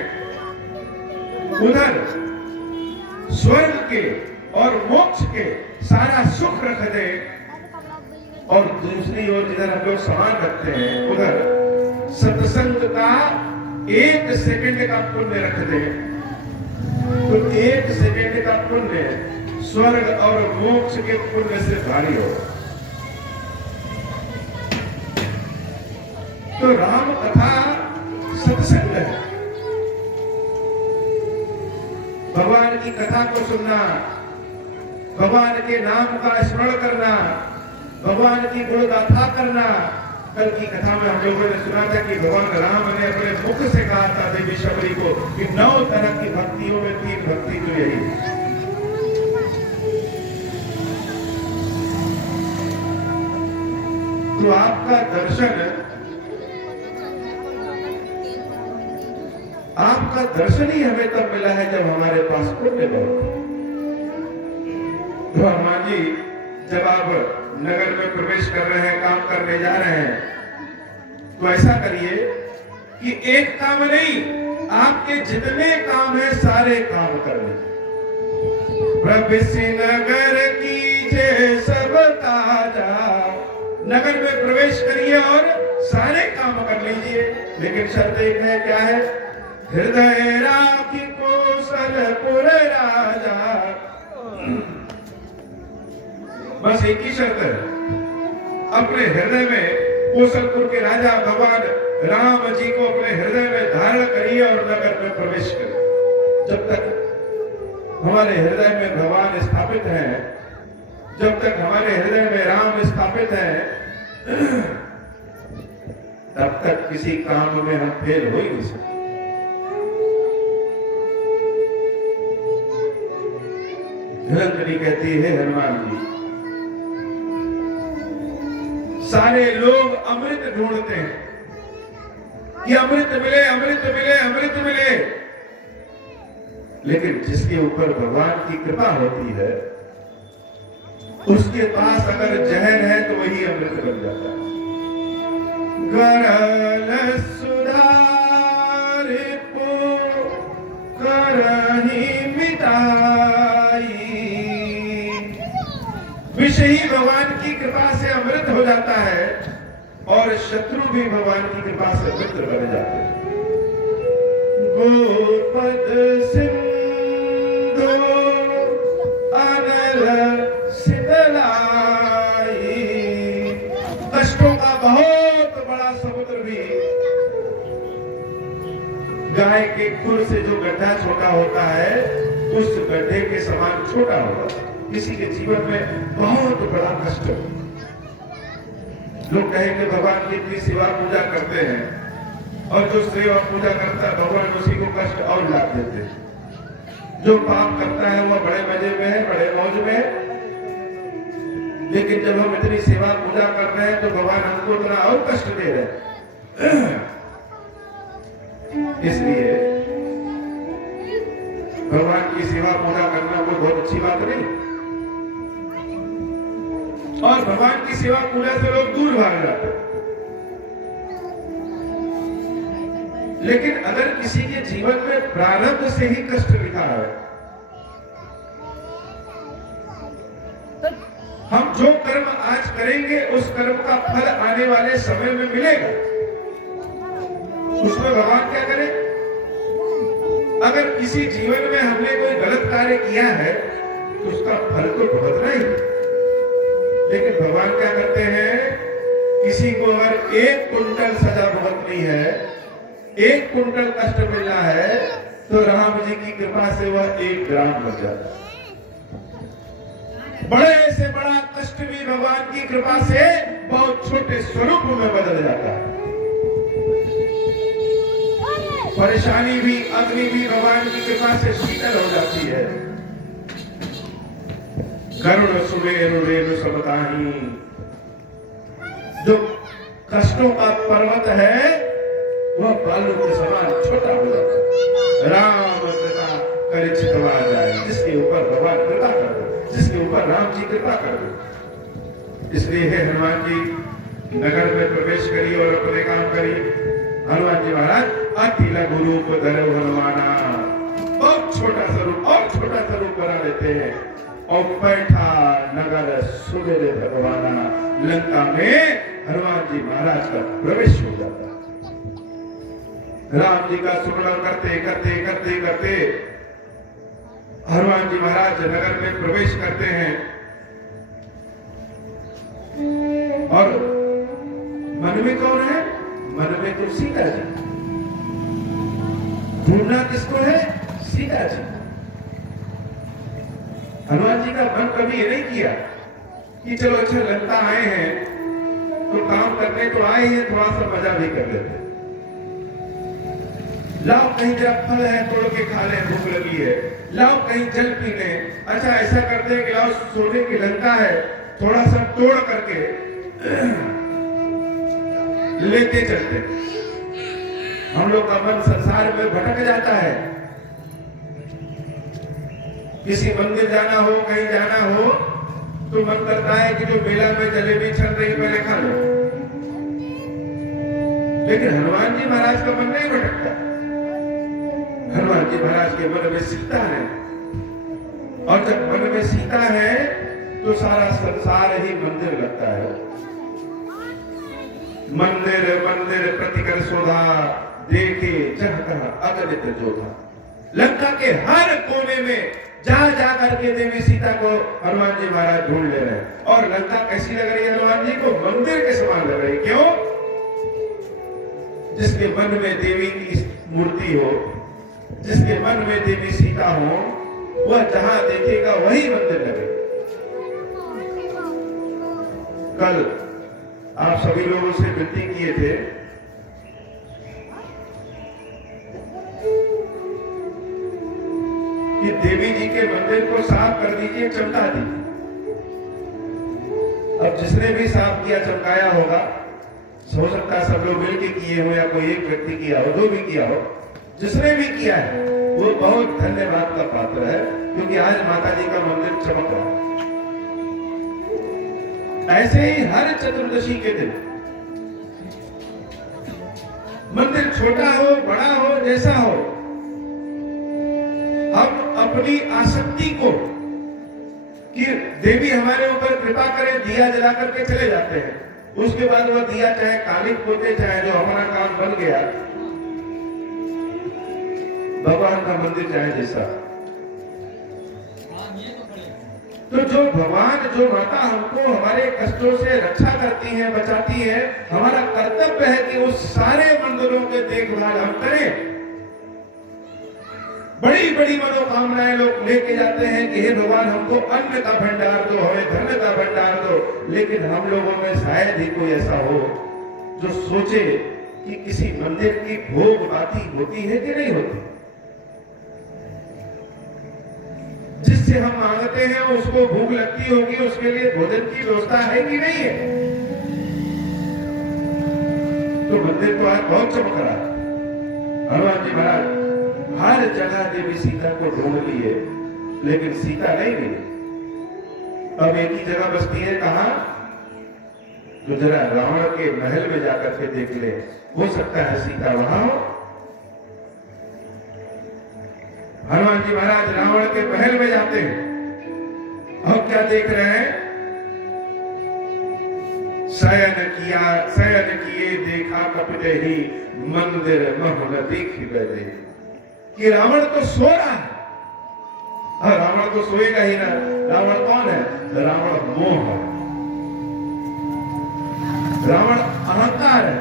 उधर स्वर्ग के और मोक्ष के सारा सुख रख दे, और दूसरी ओर जिधर हम लोग सामान रखते हैं, उधर सत्संग का 1 सेकंड का पुण्य रख दे, तो 1 सेकंड का पुण्य स्वर्ग और मोक्ष के पुण्य से भारी हो। तो राम कथा सत्संग है, भगवान की कथा को सुनना, भगवान के नाम का स्मरण करना, भगवान की गुण गाथा करना। कल की कथा में हम लोगों ने सुना था कि भगवान राम ने अपने मुख से कहा था देवी शबरी को कि 9 तरह की भक्तियों में 3 भक्ति तो यही। तो आपका दर्शन ही हमें तब मिला है जब हमारे पास पुण्य बहुत। तो हनुमान जी, जब आप नगर में प्रवेश कर रहे हैं, काम करने जा रहे हैं, तो ऐसा करिए कि एक काम नहीं, आपके जितने काम है सारे काम कर लीजिए। प्रवेश नगर कीजिए सब ताजा, नगर में प्रवेश करिए और सारे काम कर लीजिए। लेकिन शर्त एक है, क्या है? हृदय राखी कौशलपुर राजा। बस एक ही शर्त है, अपने हृदय में कौशलपुर के राजा भगवान राम जी को अपने हृदय में धारण करिए और नगर में प्रवेश करिए। जब तक हमारे हृदय में भगवान स्थापित है, जब तक हमारे हृदय में राम स्थापित है, तब तक किसी काम में हम फेल हो ही नहीं सकते। धनंजय कहती है, हनुमान जी, सारे लोग अमृत ढूंढते हैं कि अमृत मिले, अमृत मिले, अमृत मिले, लेकिन जिसके ऊपर भगवान की कृपा होती है, उसके पास अगर जहर है तो वही अमृत बन जाता है। करल सुधार को करही मिटाई, विष ही भगवान की कृपा से अमृत हो जाता है और शत्रु भी भगवान की कृपा से मित्र बन जाते हैं। गोपद सिंधु अनल शीतलाई, कष्टों का बहुत बड़ा समुद्र भी गाय के खुर से जो गड्ढा छोटा होता है, उस गड्ढे के समान छोटा होता है। किसी के जीवन में बहुत बड़ा कष्ट हो, लोग कहेंगे भगवान की इतनी सेवा पूजा करते हैं, और जो सेवा पूजा करता है भगवान उसी को कष्ट और लाभ देते हैं। जो पाप करता है वह बड़े मजे में है, बड़े मौज में है, लेकिन जब हम इतनी सेवा पूजा कर रहे हैं तो भगवान हमको इतना और कष्ट दे रहे हैं। इसलिए भगवान की सेवा पूजा करना कोई बहुत अच्छी बात नहीं, और भगवान की सेवा पूजा से लोग दूर भाग जाते हैं। लेकिन अगर किसी के जीवन में प्रारब्ध से ही कष्ट लिखा है, हम जो कर्म आज करेंगे उस कर्म का फल आने वाले समय में मिलेगा। उसमें भगवान क्या करे? अगर किसी जीवन में हमने कोई गलत कार्य किया है तो उसका फल तो भुगतना ही। लेकिन भगवान क्या करते हैं? किसी को अगर 1 कुंटल सजा भुगतनी है, 1 कुंटल कष्ट मिलना है, तो राम जी की कृपा से वह 1 ग्राम बच जाता है। बड़े से बड़ा कष्ट भी भगवान की कृपा से बहुत छोटे स्वरूप में बदल जाता है। परेशानी भी, अग्नि भी भगवान की कृपा से शीतल हो जाती है। करुण सुमेरु रेणु समताही, जो कष्टों का पर्वत है वह बालू के समान छोटा हो जाता है। राम कृपा करे चितवा जाए, जिसके ऊपर भगवान कृपा कर दो, जिसके ऊपर राम जी कृपा कर दो। इसलिए है हनुमान जी नगर में प्रवेश करिए और अपने काम करिए। हनुमान जी महाराज अति लघु रूप धरो हनुमाना, बहुत छोटा सा रूप और छोटा सा रूप बना लेते हैं और बैठा नगर सुबेरे भगवाना। लंका में हनुमान जी महाराज का प्रवेश हो जाता है। राम जी का सुमरण करते करते करते करते हनुमान जी महाराज नगर में प्रवेश करते हैं और मन में कौन है? मन में तो सीता जी। ढूंढना किसको है? सीता जी। हनुमान जी का मन कभी ये नहीं किया कि चलो अच्छा लंका आए हैं तो काम करने तो आए हैं, थोड़ा सा मजा भी कर लेते, लाओ कहीं जरा फल है तोड़ के खा ले, भूख लगी है, लाओ कहीं जल पी ले। अच्छा ऐसा करते हैं कि लाओ सोने की लंका है, थोड़ा सा तोड़ करके लेते चलते। हम लोग का मन संसार में भटक जाता है। किसी मंदिर जाना हो, कहीं जाना हो तो मन करता है कि जो मेला में जलेबी चल रही पहले खा लो। लेकिन हनुमान जी महाराज का मन नहीं भटकता। हनुमान जी महाराज के मन में सीता है और जब मन में सीता है तो सारा संसार ही मंदिर लगता है। मंदिर मंदिर प्रतिकर शोधा, देखे जह कहा अगणित जोधा। लंका के हर कोने में जा जा करके देवी सीता को हनुमान जी महाराज ढूंढ ले रहे हैं। और लंका कैसी लग रही है हनुमान जी को? मंदिर के समान लग रही। क्यों? जिसके मन में देवी की मूर्ति हो, जिसके मन में देवी सीता हो, वह जहां देखेगा वही मंदिर लगे। कल आप सभी लोगों से विनती किए थे कि देवी जी के मंदिर को साफ कर दीजिए, चमका दीजिए। अब जिसने भी साफ किया चमकाया होगा, हो सकता है सब लोग मिलकर किए हो या कोई एक व्यक्ति किया हो, जो भी किया हो, जिसने भी किया है वो बहुत धन्यवाद का पात्र है, क्योंकि आज माता जी का मंदिर चमक रहा है। ऐसे ही हर चतुर्दशी के दिन मंदिर छोटा हो बड़ा हो जैसा हो, हम अपनी आसक्ति को कि देवी हमारे ऊपर कृपा करे दिया जला करके चले जाते हैं। उसके बाद वह दिया चाहे कालिक पोते, चाहे जो हमारा काम बन गया, भगवान का मंदिर चाहे जैसा, तो जो भगवान जो माता हमको हमारे कष्टों से रक्षा करती है, बचाती है, हमारा कर्तव्य है कि उस सारे मंदिरों के देखभाल हम करें। बड़ी बड़ी मनोकामनाएं लोग लेके जाते हैं कि हे भगवान हमको अन्न का भंडार दो, हमें धन का भंडार दो। लेकिन हम लोगों में शायद ही कोई ऐसा हो जो सोचे कि किसी मंदिर की भोग बाती होती है कि नहीं होती। जिससे हम मांगते हैं उसको भूख लगती होगी, उसके लिए भोजन की व्यवस्था है कि नहीं है। तो मंदिर तो आज बहुत चमक रहा है। हनुमान जी महाराज हर जगह देवी सीता को ढूंढ लिए, लेकिन सीता नहीं मिली। अब एक ही जगह बसती है, कहां? तो जरा रावण के महल में जाकर के देख ले, हो सकता है सीता वहां हो। हनुमान जी महाराज रावण के महल में जाते हैं और क्या देख रहे हैं शयन किए देखा कपिते ही मंदिर मह न देखी बैठे। कि रावण तो सो रहा है। हाँ, रावण तो सोएगा ही ना। रावण कौन है? रावण मोह है, रावण अहंकार है।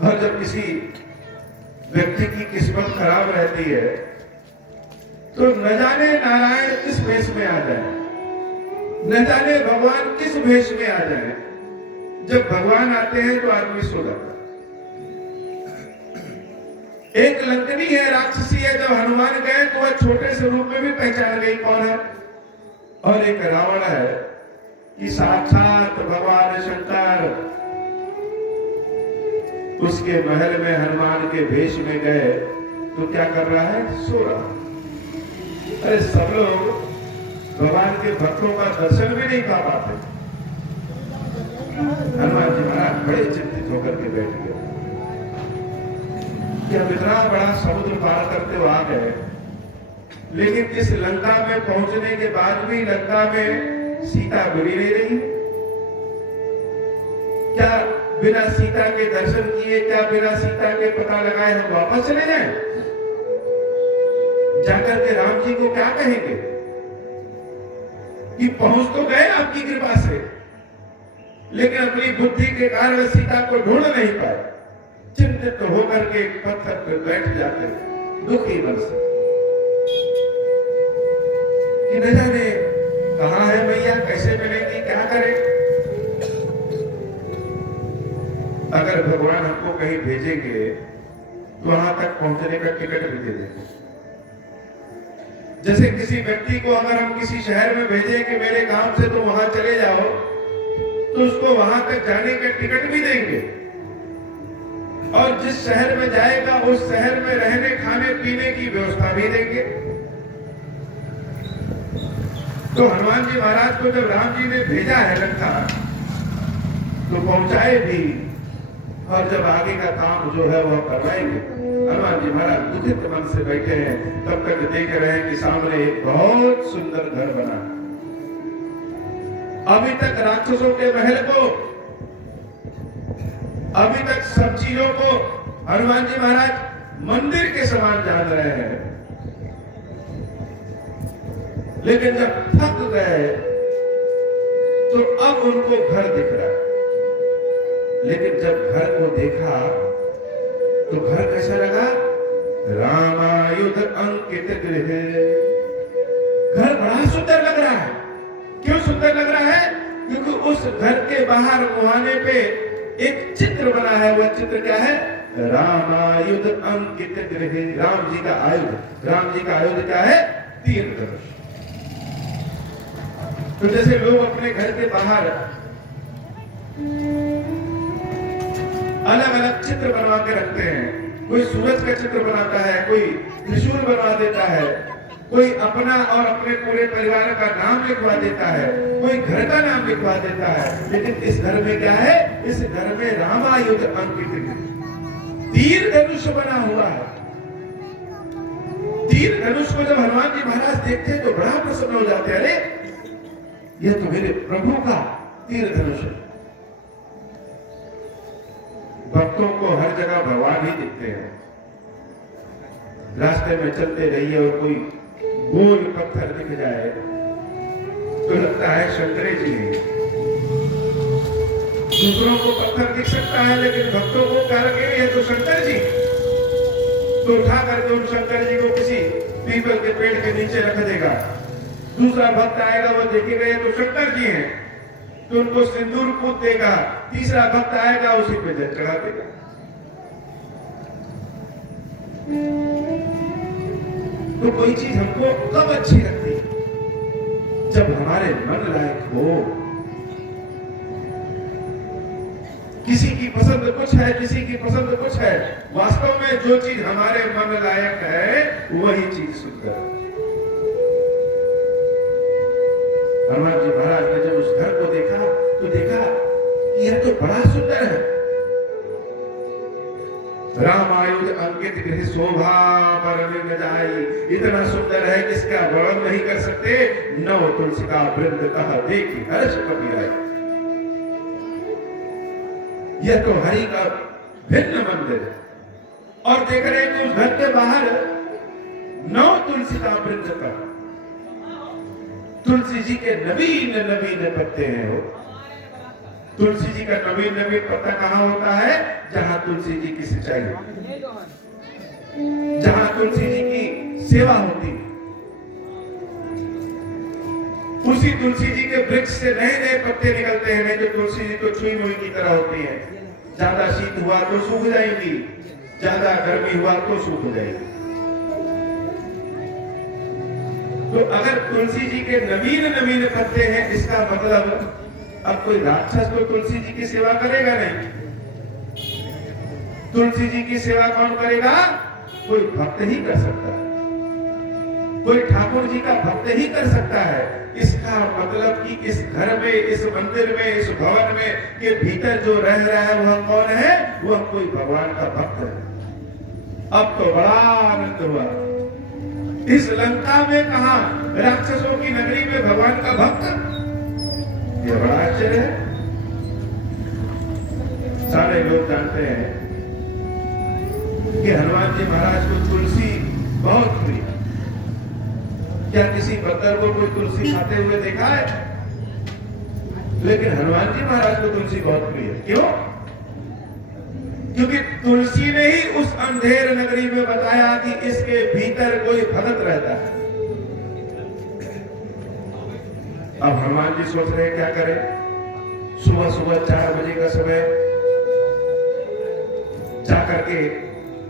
और जब किसी व्यक्ति की किस्मत खराब रहती है तो न जाने नारायण किस वेश में आ जाए, न जाने भगवान किस वेश में आ जाए। जब भगवान आते हैं तो आदमी सो जाता है। एक लंकनी है, राक्षसी है, जब हनुमान गए तो वह छोटे से रूप में भी पहचान गई कौन है। और एक रावण है कि साक्षात भगवान शंकर उसके महल में हनुमान के वेश में गए तो क्या कर रहा है? सो रहा। अरे सब लोग भगवान के भक्तों का दर्शन भी नहीं पा पाते। हनुमान जी महाराज बड़े चिंतित होकर के बैठ गए कि हम इतना बड़ा समुद्र पार करते हुए आ गए, लेकिन इस लंका में पहुंचने के बाद भी लंका में सीता मिली नहीं रही। क्या बिना सीता के दर्शन किए, क्या बिना सीता के पता लगाए हम वापस चले जाएं? जाकर के राम जी को क्या कहेंगे कि पहुंच तो गए आपकी कृपा से, लेकिन अपनी बुद्धि के कारण सीता को ढूंढ नहीं पाए। चिंतित तो होकर के पत्थर पर बैठ जाते दुखी मन से कि न जाने कहां है मैया, कैसे मिलेंगी, क्या करें। अगर भगवान हमको कहीं भेजेंगे तो वहां तक पहुंचने का टिकट भी दे देंगे। जैसे किसी व्यक्ति को अगर हम किसी शहर में भेजें कि मेरे गांव से तो वहां चले जाओ, तो उसको वहां तक जाने का टिकट भी देंगे। और जिस शहर में जाएगा उस शहर में रहने खाने पीने की व्यवस्था भी देंगे। तो हनुमान जी महाराज को जब राम जी ने भेजा है लंका, तो पहुंचाए भी, और जब आगे का काम जो है वह करवाएंगे। हनुमान जी महाराज दुखित मन से बैठे हैं, तब तक देख रहे हैं कि सामने एक बहुत सुंदर घर बना। अभी तक राक्षसों के महल को, अभी तक सब चीजों को हनुमान जी महाराज मंदिर के समान जान रहे हैं, लेकिन जब थक गए तो अब उनको घर दिख रहा है। लेकिन जब घर को देखा तो घर कैसा लगा? रामायुध अंकित गृह। घर बड़ा सुंदर लग रहा है। क्यों सुंदर लग रहा है? क्योंकि उस घर के बाहर मुहाने पे एक चित्र बना है। वह चित्र क्या है? रामायुध अंकित गृह। राम जी का आयुध। राम जी का आयुध क्या है? तीर धनुष। तो जैसे लोग अपने घर के बाहर अलग अलग चित्र बनवा के रखते हैं, कोई सूरज का चित्र बनाता है, कोई त्रिशूल बनवा देता है, कोई अपना और अपने पूरे परिवार का नाम लिखवा देता है, कोई घर का नाम लिखवा देता है। लेकिन इस घर में क्या है? इस घर में रामायुध अंकित तीर धनुष बना हुआ है। तीर धनुष को जब हनुमान जी महाराज देखते हैं तो बड़ा प्रसन्न हो जाते हैं। अरे यह तो मेरे प्रभु का तीर धनुष है। भक्तों को हर जगह भगवान ही दिखते हैं। रास्ते में चलते रहिए और कोई गोल पत्थर दिख जाए तो लगता है शंकरे जी हैं। दूसरों को पत्थर दिख सकता है, लेकिन भक्तों को क्या लगे? ये तो शंकर जी। तो उठा करके उन शंकर जी को किसी पीपल के पेड़ के नीचे रख देगा। दूसरा भक्त आएगा, वो देखेगा ये तो शंकर जी हैं, तो उनको सिंदूर पूत देगा। तीसरा भक्त आएगा, उसी पे जल चढ़ा देगा। तो कोई चीज हमको कब अच्छी लगती? जब हमारे मन लायक हो। किसी की पसंद कुछ है, किसी की पसंद कुछ है। वास्तव में जो चीज हमारे मन लायक है वही चीज सुंदर है। हनुमान जी महाराज ने जब उस घर को देखा तो देखा कि यह तो बड़ा सुंदर है। रामायुज अंकित गृह शोभा बरन न जाई। इतना सुंदर है कि इसका वर्णन नहीं कर सकते। नव तुलसी का वृंद कहा देखी हर्ष कपि आई। यह तो हरि का भिन्न मंदिर है। और देख रहे हैं कि उस घर के बाहर नव तुलसी का वृंद का, तुलसी जी के नवीन नवीन पत्ते हैं। वो तुलसी जी का नवीन नवीन पत्ता कहां होता है? जहां तुलसी जी की सिंचाई होती है, जहां तुलसी जी की सेवा होती है। उसी तुलसी जी के वृक्ष से नए नए पत्ते निकलते हैं। जो तुलसी जी तो छुई मुई की तरह होती है। ज्यादा शीत हुआ तो सूख जाएंगी, ज्यादा गर्मी हुआ तो सूख जाएगी। तो अगर तुलसी जी के नवीन नवीन पत्ते हैं, इसका मतलब अब कोई राक्षस तो तुलसी जी की सेवा करेगा नहीं। तुलसी जी की सेवा कौन करेगा? कोई भक्त ही कर सकता है, कोई ठाकुर जी का भक्त ही कर सकता है। इसका मतलब कि इस घर में, इस मंदिर में, इस भवन में के भीतर जो रह रहा है वह कौन है? वह कोई भगवान का भक्त है। अब तो बड़ा आनंद हुआ। इस लंका में कहा, राक्षसों की नगरी में भगवान का भक्त, यह बड़ा आश्चर्य है। सारे लोग जानते हैं कि हनुमान जी महाराज को तुलसी बहुत प्रिय। क्या किसी बंदर को कोई तुलसी खाते हुए देखा है? लेकिन हनुमान जी महाराज को तुलसी बहुत प्रिय। क्यों? क्योंकि तुलसी ने ही उस अंधेर नगरी में बताया कि इसके भीतर कोई भगत रहता है। अब हनुमान जी सोच रहे हैं क्या करें। सुबह सुबह 4 बजे का समय जाकर के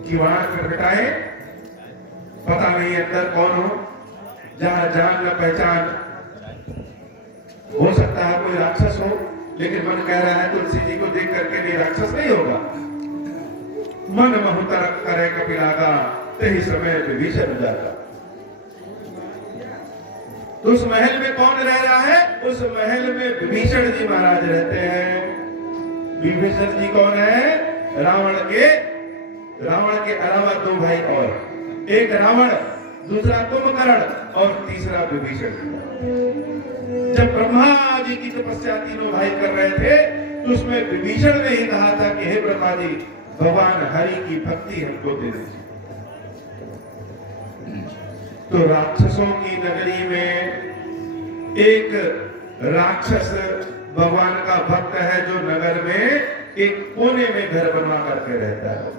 किवाड़ खटखटाए, पता नहीं अंदर कौन हो। जहां जान न पहचान, हो सकता है कोई राक्षस हो, लेकिन मन कह रहा है तुलसी जी को देख करके नहीं, राक्षस नहीं होगा। मन महुतर करे कपिलागा, तही समय विभीषण जाता। तो उस महल में कौन रह रहा है? उस महल में विभीषण जी महाराज रहते हैं। विभीषण जी कौन है? रावण के अलावा 2 भाई और, एक रावण, दूसरा कुंभकर्ण और तीसरा विभीषण। जब ब्रह्मा जी की तपस्या तीनों भाई कर रहे थे, तो उसमें विभीषण ने ही कहा था कि हे ब्रह्मा जी, भगवान हरि की भक्ति हमको दे दीजिए। तो राक्षसों की नगरी में एक राक्षस भगवान का भक्त है, जो नगर में एक कोने में घर बनवा करके रहता है।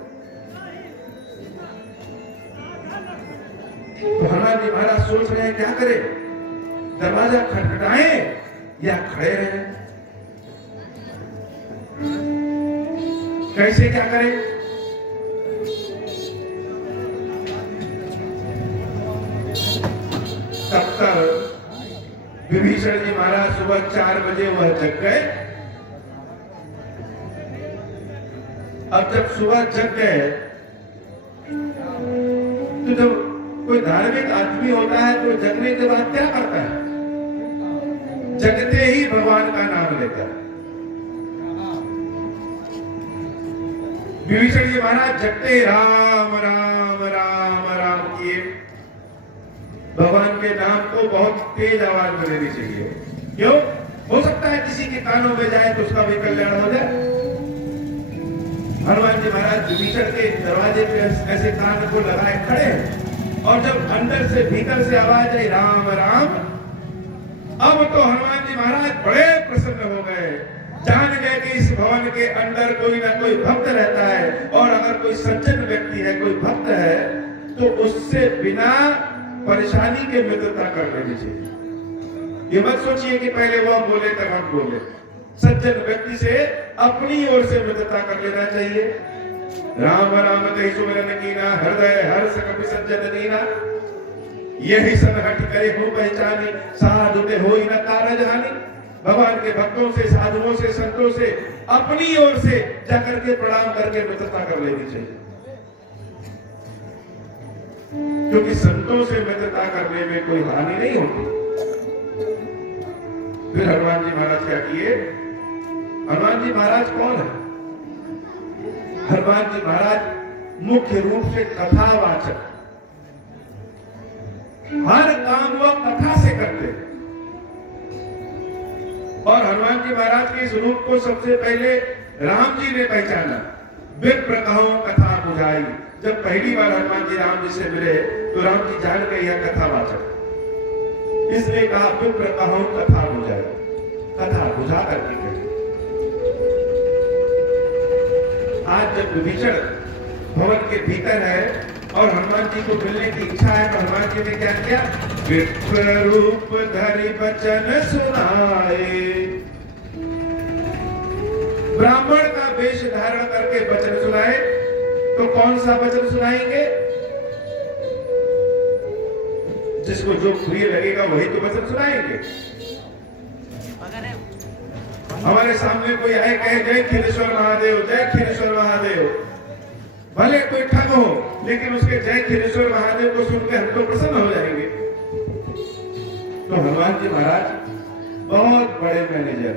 तो हनुमान जी महाराज सोच रहे हैं क्या करें, दरवाजा खटखटाएं या खड़े रहें, कैसे क्या करें। तब तक विभीषण जी महाराज सुबह 4 बजे वह जग गए। अब जब सुबह जग गए, तो जब कोई धार्मिक आदमी होता है तो जगने के बाद क्या करता है? जगते ही भगवान का नाम लेता है। विभीषण जी महाराज जगते ही राम राम राम राम किए। भगवान के नाम को बहुत तेज आवाज में लेनी चाहिए। क्यों? हो सकता है किसी के कानों में जाए तो उसका भी कल्याण हो जाए। हनुमान जी महाराज विभीषण के दरवाजे पे ऐसे कान को लगाए खड़े हैं, और जब अंदर से भीतर से आवाज आई राम राम, अब तो हनुमान जी महाराज बड़े प्रसन्न हो गए। जान गए कि इस भवन के अंदर कोई ना कोई भक्त रहता है, और अगर कोई सज्जन व्यक्ति है, कोई भक्त है, तो उससे बिना परेशानी के मित्रता कर लेनी चाहिए। ये मत सोचिए कि पहले वो बोले तब हम बोले। सज्जन व्यक्ति से अपनी ओर से मित्रता कर लेना चाहिए। राम राम कहि सुमिरन कीना, हृदय हर्ष कपि सज्जन दीना। यही सनहट करे हो पहचानी, साधु ते होई न कारज हानि। भगवान के भक्तों से, साधुओं से, संतों से अपनी ओर से जाकर के प्रणाम करके मित्रता कर लेनी चाहिए, क्योंकि संतों से मित्रता करने में कोई हानि नहीं होती। फिर हनुमान जी महाराज क्या किए? हनुमान जी महाराज कौन है? हनुमान जी महाराज मुख्य रूप से कथावाचक, हर काम वह कथा से करते हैं। और हनुमान जी महाराज के इस रूप को सबसे पहले राम जी ने पहचाना। विप्र कहो कथा बुझाई। जब पहली बार हनुमान जी राम जी से मिले तो राम जी जान गए यह कथावाचक, इसलिए कहा विप्र कहो कथा बुझाई, कथा बुझा करके कहे। आज जब विभीषण भवन के भीतर है और हनुमान जी को मिलने की इच्छा है तो हनुमान जी ने क्या किया? विप्र रूप धरि वचन सुनाए। ब्राह्मण का वेश धारण करके वचन सुनाए। तो कौन सा वचन सुनाएंगे? जिसको जो प्रिय लगेगा वही तो वचन सुनाएंगे। हमारे सामने कोई आए कहे जय खीरेश्वर महादेव, जय खीरेश्वर महादेव, भले कोई ठग हो लेकिन उसके जय खीरेश्वर महादेव को सुनकर हम तो प्रसन्न हो जाएंगे। तो हनुमान जी महाराज बहुत बड़े मैनेजर,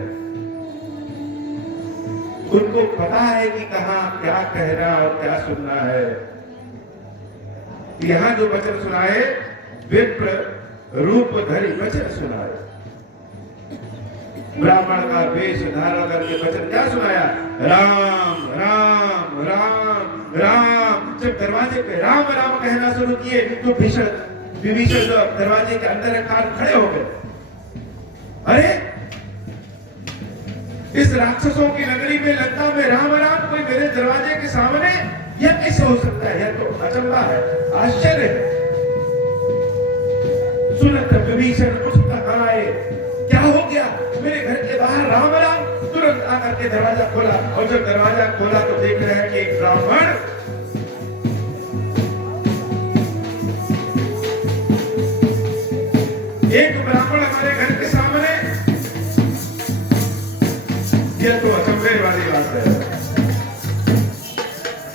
उनको पता है कि कहां क्या कहना और क्या सुनना है। यहां जो वचन सुनाए, विप्र रूप धरि वचन सुनाए। ब्राह्मण का वेश धारण करके वचन क्या सुनाया? राम राम राम राम। जब दरवाजे पे राम राम कहना शुरू किए तो विभीषण जो दरवाजे के अंदर खड़े हो गए। अरे इस राक्षसों की नगरी में लंका में राम राम कोई मेरे दरवाजे के सामने, यह कैसे हो सकता है? यह तो अचंभा है, आश्चर्य है। सुनत विभीषण कुछ आए, क्या हो गया? मेरे घर के बाहर राम राम। तुरंत आकर के दरवाजा खोला और जब दरवाजा खोला तो देख रहे हैं कि एक ब्राह्मण हमारे घर के सामने। यह तो अचंभे वाली बात है,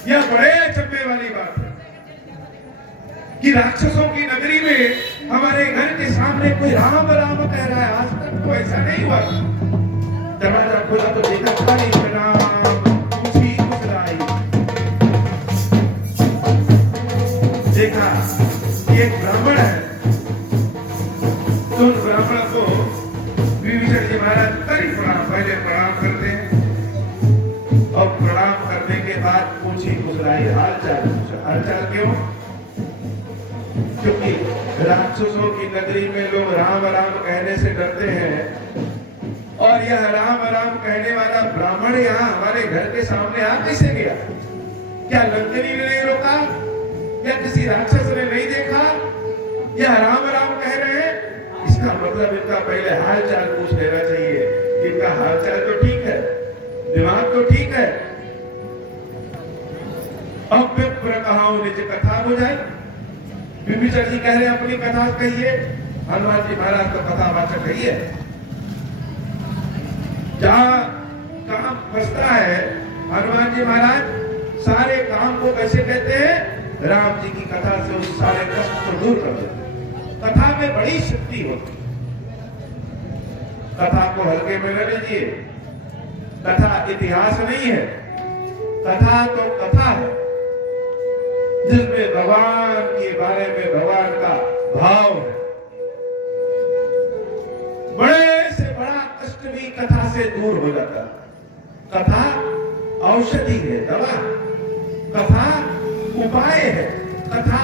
यह बड़े अचंभे वाली बात है कि राक्षसों की नगरी में हमारे घर के सामने कोई राम राम कह रहा है। आज तक तो ऐसा नहीं हुआ। दरवाजा खोला तो देखा खाली राम कुछ आई। देखा कि एक ब्राह्मण है। तो उस ब्राह्मण को विभीषण जी महाराज पहले प्रणाम करते हैं और प्रणाम करने के बाद पूछी कुशलाई, हाल चाल पूछा। हाल चाल क्यों? क्योंकि राक्षसों की नगरी में लोग राम राम कहने से डरते हैं और यह राम राम कहने वाला ब्राह्मण यहाँ हमारे घर के सामने आ कैसे गया? क्या लंकनी ने नहीं रोका या किसी राक्षस ने नहीं देखा? यह राम राम कह रहे हैं, इसका मतलब इनका पहले हाल चाल पूछ लेना चाहिए। इनका हाल चाल तो ठीक है, दिमाग तो ठीक है। अब विप्र कहाओ निज कथा बुझाई। विभीषण जी कह रहे हैं अपनी कथा कहिए। हनुमान जी महाराज तो कथावाचक कहिए। जहां काम फंसता है हनुमान जी महाराज सारे काम को कैसे कहते हैं? राम जी की कथा से उस सारे कष्ट को दूर कर देते। कथा में बड़ी शक्ति होती। कथा को हल्के में न लीजिए। कथा इतिहास नहीं है, कथा तो कथा है जिसमें भगवान के बारे में भगवान का भाव है। बड़े से बड़ा कष्ट भी कथा से दूर हो जाता है। कथा औषधि है, दवा। कथा उपाय है, कथा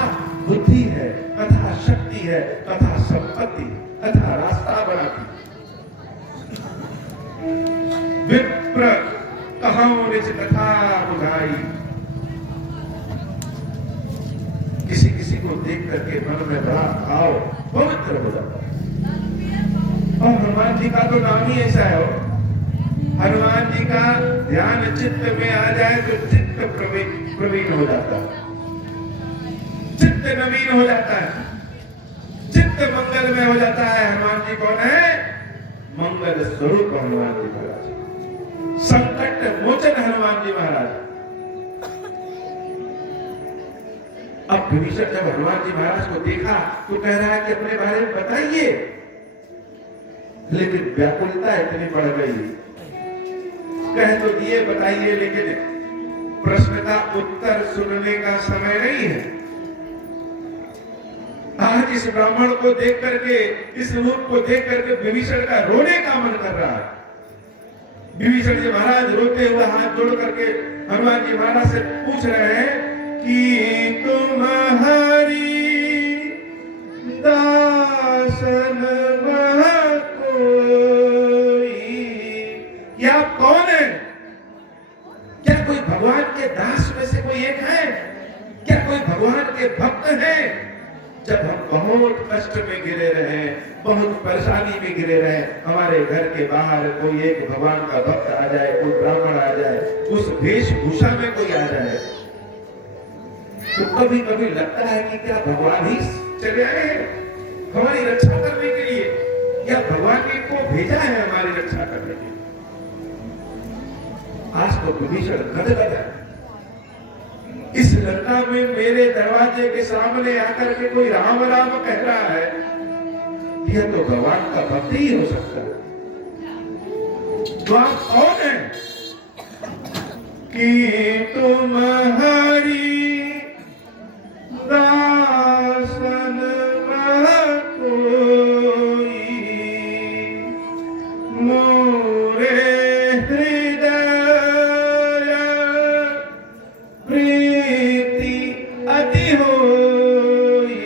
बुद्धि है, कथा शक्ति है, कथा संपत्ति, कथा रास्ता बनाती। विप्र कहाओ निज कथा बुझाई। किसी किसी को देख करके मन में बड़ा भाव पवित्र हो जाता है। और हनुमान जी का तो नाम ही ऐसा है। हनुमान जी का ध्यान चित्त में आ जाए तो चित्त प्रवीण हो जाता है, चित्त नवीन हो जाता है, चित्त मंगल में हो जाता है। हनुमान जी कौन है? मंगल स्वरूप हनुमान जी महाराज, संकट मोचन हनुमान जी महाराज। अब विभीषण जब हनुमान जी महाराज को देखा तो कह रहा है कि अपने बारे में बताइए, लेकिन व्याकुलता इतनी बढ़ गई। कह तो दिए बताइए, लेकिन प्रश्न का उत्तर सुनने का समय नहीं है। आज इस ब्राह्मण को देख करके, इस रूप को देख करके विभीषण का रोने का मन कर रहा है। विभीषण जी महाराज रोते हुए हाथ जोड़ करके हनुमान जी महाराज से पूछ रहे हैं कि तुम्हारी दासन कोई, क्या आप कौन है? क्या कोई भगवान के दास में से कोई एक है? क्या कोई भगवान के भक्त है? जब हम बहुत कष्ट में गिरे रहे, बहुत परेशानी में गिरे रहे, हमारे घर के बाहर कोई एक भगवान का भक्त आ जाए, कोई ब्राह्मण आ जाए, उस वेशभूषा में कोई आ जाए, तो कभी कभी लगता है कि क्या भगवान ही चले आए हैं हमारी रक्षा करने के लिए, या भगवान ने को भेजा है हमारी रक्षा करने के लिए। आज तो विभीषण गदगद है। इस लंका में मेरे दरवाजे के सामने आकर के कोई राम राम कह रहा है, यह तो भगवान का भक्त ही हो सकता है। तो आप कौन है कि तुम्हारी दासन कोई, मोरे हृदय प्रीति अति होई।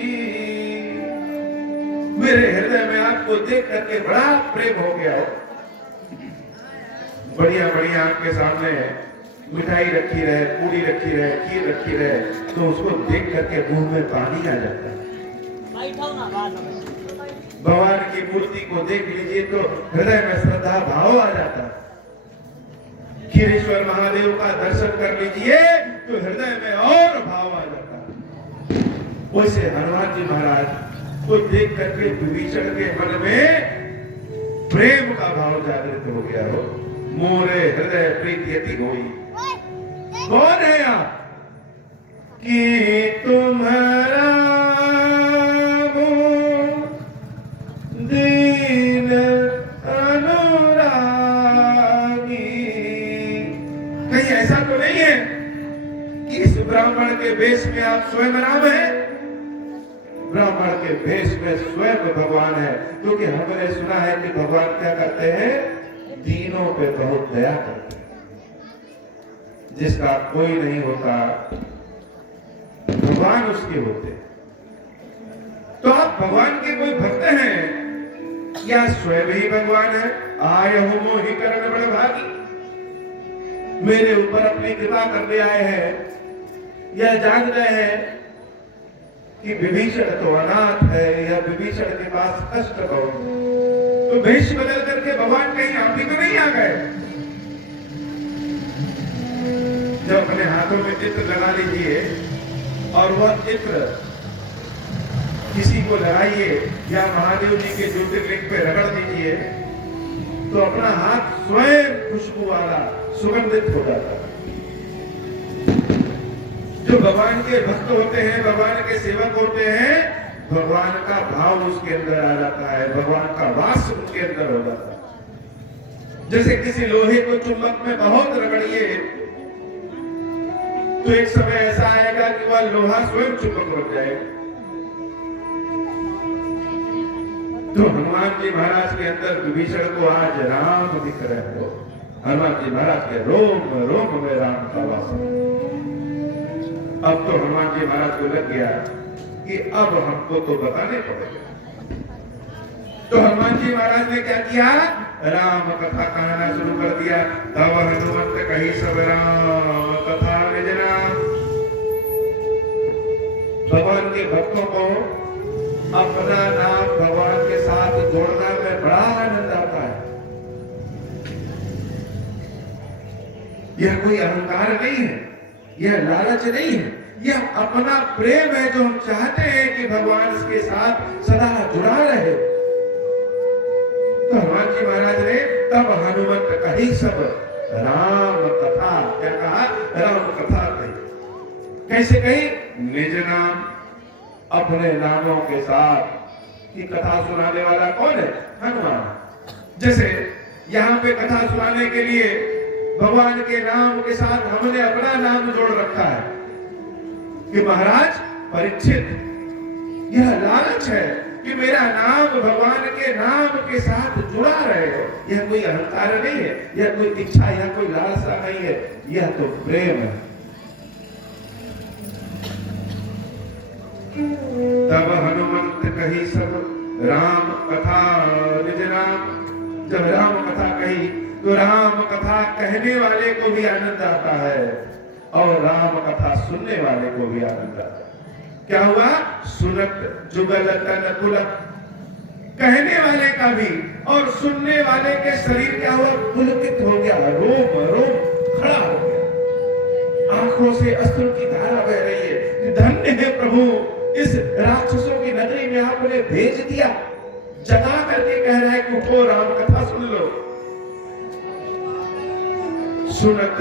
मेरे हृदय में आपको देख करके बड़ा प्रेम हो गया हो। बढ़िया बढ़िया आपके सामने मिठाई रखी रहे, पूरी रखी रहे, खीर रखी रहे, तो उसको देख करके मुंह में पानी आ जाता है। भगवान की मूर्ति को देख लीजिए तो हृदय में श्रद्धा भाव आ जाता है। खीरेश्वर महादेव का दर्शन कर लीजिए तो हृदय में और भाव आ जाता है। वैसे हनुमान जी महाराज को देख करके विभीषण के मन में प्रेम का भाव जागृत हो गया हो। मोरे हृदय प्रीति अति होई। कौन है आप कि तुम्हारा दीन अनुरागी? कहीं ऐसा तो नहीं है कि इस ब्राह्मण के वेश में आप स्वयं राम हैं? ब्राह्मण के वेश में स्वयं भगवान है, क्योंकि हमने सुना है कि भगवान क्या करते हैं, दीनों पे बहुत दया करते हैं। जिसका कोई नहीं होता भगवान उसके होते। तो आप भगवान के कोई भक्त हैं या स्वयं ही भगवान है? आय हो मोहि करण बड़ भागी, मेरे ऊपर अपनी कृपा करने आए हैं या जान रहे हैं कि विभीषण तो अनाथ है या विभीषण के पास कष्ट बहुत, तो वेश बदल करके भगवान कहीं आप ही तो नहीं आ गए? जब अपने हाथों में चित्र लगा लीजिए और वह चित्र किसी को लगाइए या महादेव जी के ज्योतिर्लिंग पे रगड़ दीजिए तो अपना हाथ स्वयं खुशबू वाला सुगंधित हो जाता है। जो भगवान के भक्त होते हैं, भगवान के सेवक होते हैं, भगवान का भाव उसके अंदर आ जाता है, भगवान का वास उसके अंदर हो जाता है। जैसे किसी लोहे को चुंबक में बहुत रगड़िए तो एक समय ऐसा आएगा कि वह लोहा स्वयं चुंबक बन जाएगा। तो हनुमान जी महाराज के अंदर विभीषण को आज राम दिख रहे हो। हनुमान जी महाराज के रोम रोम में राम का वास। अब तो हनुमान जी महाराज को लग गया कि अब हमको तो बताने पड़ेगा। तो हनुमान जी महाराज ने क्या किया, राम कथा कहना शुरू कर दिया। तब हनुमंत कही सब राम कथा निज नाम। भगवान के भक्तों को अपना नाम भगवान के साथ जोड़ना में बड़ा आनंद आता है। यह कोई अहंकार नहीं है, यह लालच नहीं है, यह अपना प्रेम है जो हम चाहते हैं कि भगवान इसके साथ सदा जुड़ा रहे। तो हनुमान जी महाराज ने तब हनुमंत कही सब राम कथा, क्या कहा, राम कथा कही। कैसे कही, निज नाम, अपने नामों के साथ। कि कथा सुनाने वाला कौन है, हनुमान। जैसे यहाँ पे कथा सुनाने के लिए भगवान के नाम के साथ हमने अपना नाम जोड़ रखा है कि महाराज परीक्षित, यह लालच है कि मेरा नाम भगवान के नाम के साथ जुड़ा रहे। यह कोई अहंकार नहीं है, यह कोई इच्छा, यह कोई लालसा नहीं है, यह तो प्रेम है। तब हनुमंत कही सब राम कथा निज नाम। जब राम कथा कही तो राम कथा कहने वाले को भी आनंद आता है और राम कथा सुनने वाले को भी आनंद आता है। क्या हुआ? सुनत जुगल तन पुलक, कहने वाले का भी और सुनने वाले के शरीर क्या हुआ? पुलकित हो गया, रोम रोम खड़ा हो गया, आंखों से अश्रु की धारा बह रही है। धन्य है प्रभु, इस राक्षसों की नगरी में आपने भेज दिया, जगा करके कह रहा है कि उठो राम कथा सुन लो। सुनत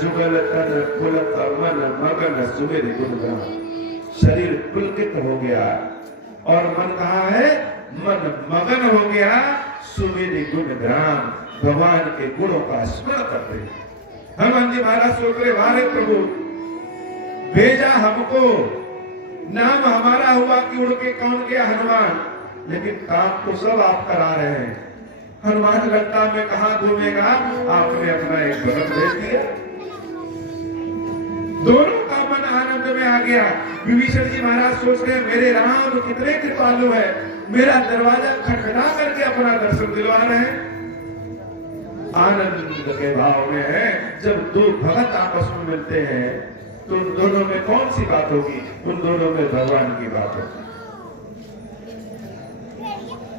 जुगल तन पुलक मन मगन सुमेर गुणगान। शरीर पुलकित हो गया और मन कहा है? मन मगन हो गया सुमेर गुणगान, भगवान के गुणों का स्मरण करते। हनुमान जी महाराज सोच रहे, वारे प्रभु भेजा हमको, नाम हमारा हुआ कि उड़ के कौन गया? हनुमान। लेकिन काम तो सब आप करा रहे हैं। हनुमान लंका में कहां घूमेगा? आपने अपना एक भक्त भेज दिया। दोनों का मन आनंद में आ गया। विभीषण जी महाराज सोच रहे, मेरे राम कितने कृपालु है, मेरा दरवाजा खटखटा करके अपना दर्शन दिलवा रहे हैं। आनंद के भाव में है। जब दो भगत आपस में मिलते हैं तो उन दोनों में कौन सी बात होगी? उन दोनों में भगवान की बात होगी।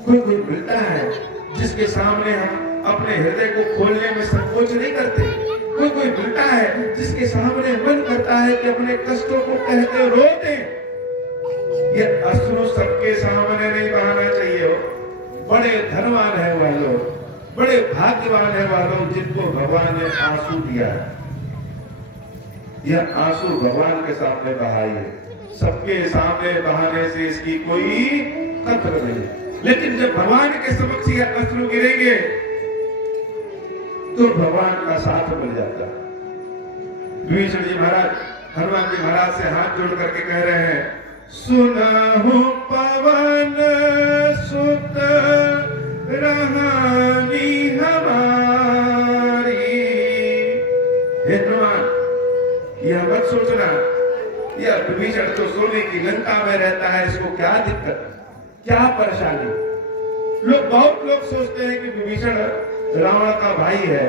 कोई कोई मिलता है जिसके सामने हम अपने हृदय को खोलने में संकोच नहीं करते। कोई कोई मिलता है जिसके सामने मन करता है कि अपने कष्टों को कहते रोते। ये अश्रु सबके सामने नहीं बहाना चाहिए हो। बड़े धनवान है वह लोग, बड़े भाग्यवान है वह लोग जिनको भगवान ने आंसू दिया है। यह आंसू भगवान के सामने बहाइए, सबके सामने बहाने से इसकी कोई कद्र नहीं। लेकिन जब भगवान के समक्ष यह अश्रु गिरेंगे तो भगवान का साथ मिल जाता है। विभीषण जी महाराज हनुमान जी महाराज से हाथ जोड़ करके कह रहे हैं, सुनहु पवन सुत रहानी हमारी। हे हनुमान, यह मत सोचना, यह विभीषण तो सोने की लंका में रहता है, इसको क्या दिक्कत, क्या परेशानी। बहुत लोग सोचते हैं कि विभीषण रावण का भाई है,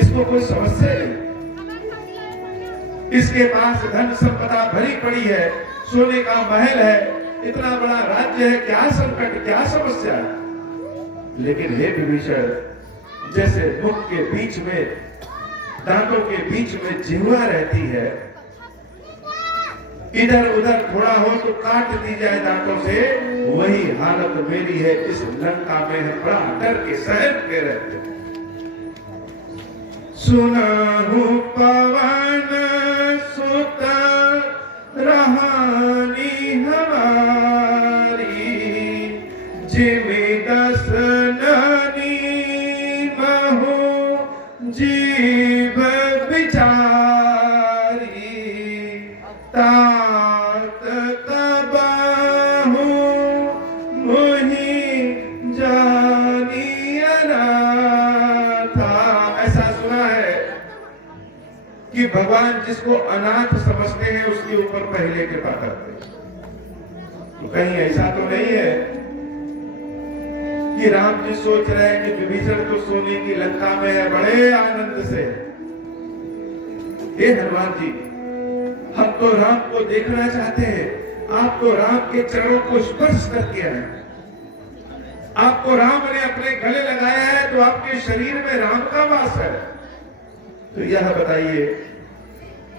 इसको कोई समस्या नहीं, इसके पास धन संपदा भरी पड़ी है, सोने का महल है, इतना बड़ा राज्य है, क्या संकट, क्या समस्या। लेकिन हे विभीषण, जैसे मुख के बीच में, दांतों के बीच में जिह्वा रहती है, इधर उधर थोड़ा हो तो काट दी जाए दांतों से, वही हालत मेरी है। इस लंका में है, बड़ा डर के सहम के रहते। सुनहु पवन सुत रहानी हमारी, जिमि दस ननी महु जीव विचारी, तात कबाहु मोहि जानिया था। ऐसा सुना है कि भगवान जिसको अनाथ समझते हैं उसके ऊपर पहले कृपा करते हैं। तो कहीं ऐसा तो नहीं है कि राम जी सोच रहे हैं कि विभीषण तो सोने की लंका में है बड़े आनंद से। हे हनुमान जी, हम तो राम को देखना चाहते हैं, आप तो राम के चरणों को स्पर्श करके आए, आपको राम ने अपने गले लगाया है तो आपके शरीर में राम का वास है। तो यह बताइए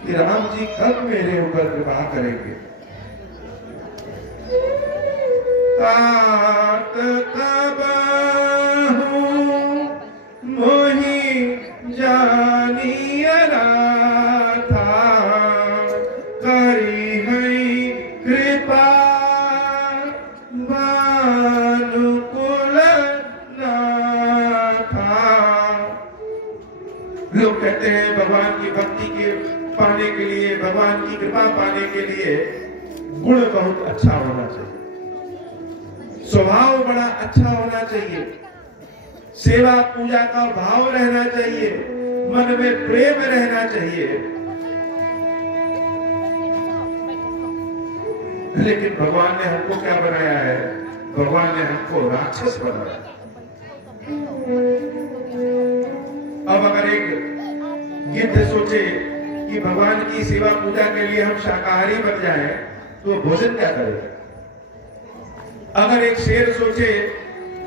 कि राम जी कब मेरे ऊपर कृपा करेंगे। तात कबाहु मोहि जानिया था, करी है कृपा भानुकुल नाथा। लोग कहते हैं भगवान की भक्ति के पाने के लिए, भगवान की कृपा पाने के लिए गुण बहुत अच्छा होना चाहिए, स्वभाव बड़ा अच्छा होना चाहिए, सेवा पूजा का भाव रहना चाहिए, मन में प्रेम रहना चाहिए। लेकिन भगवान ने हमको क्या बनाया है? भगवान ने हमको राक्षस बनाया। अब अगर एक गिद्ध सोचे कि भगवान की सेवा पूजा के लिए हम शाकाहारी बन जाएं, तो भोजन क्या करेगा? अगर एक शेर सोचे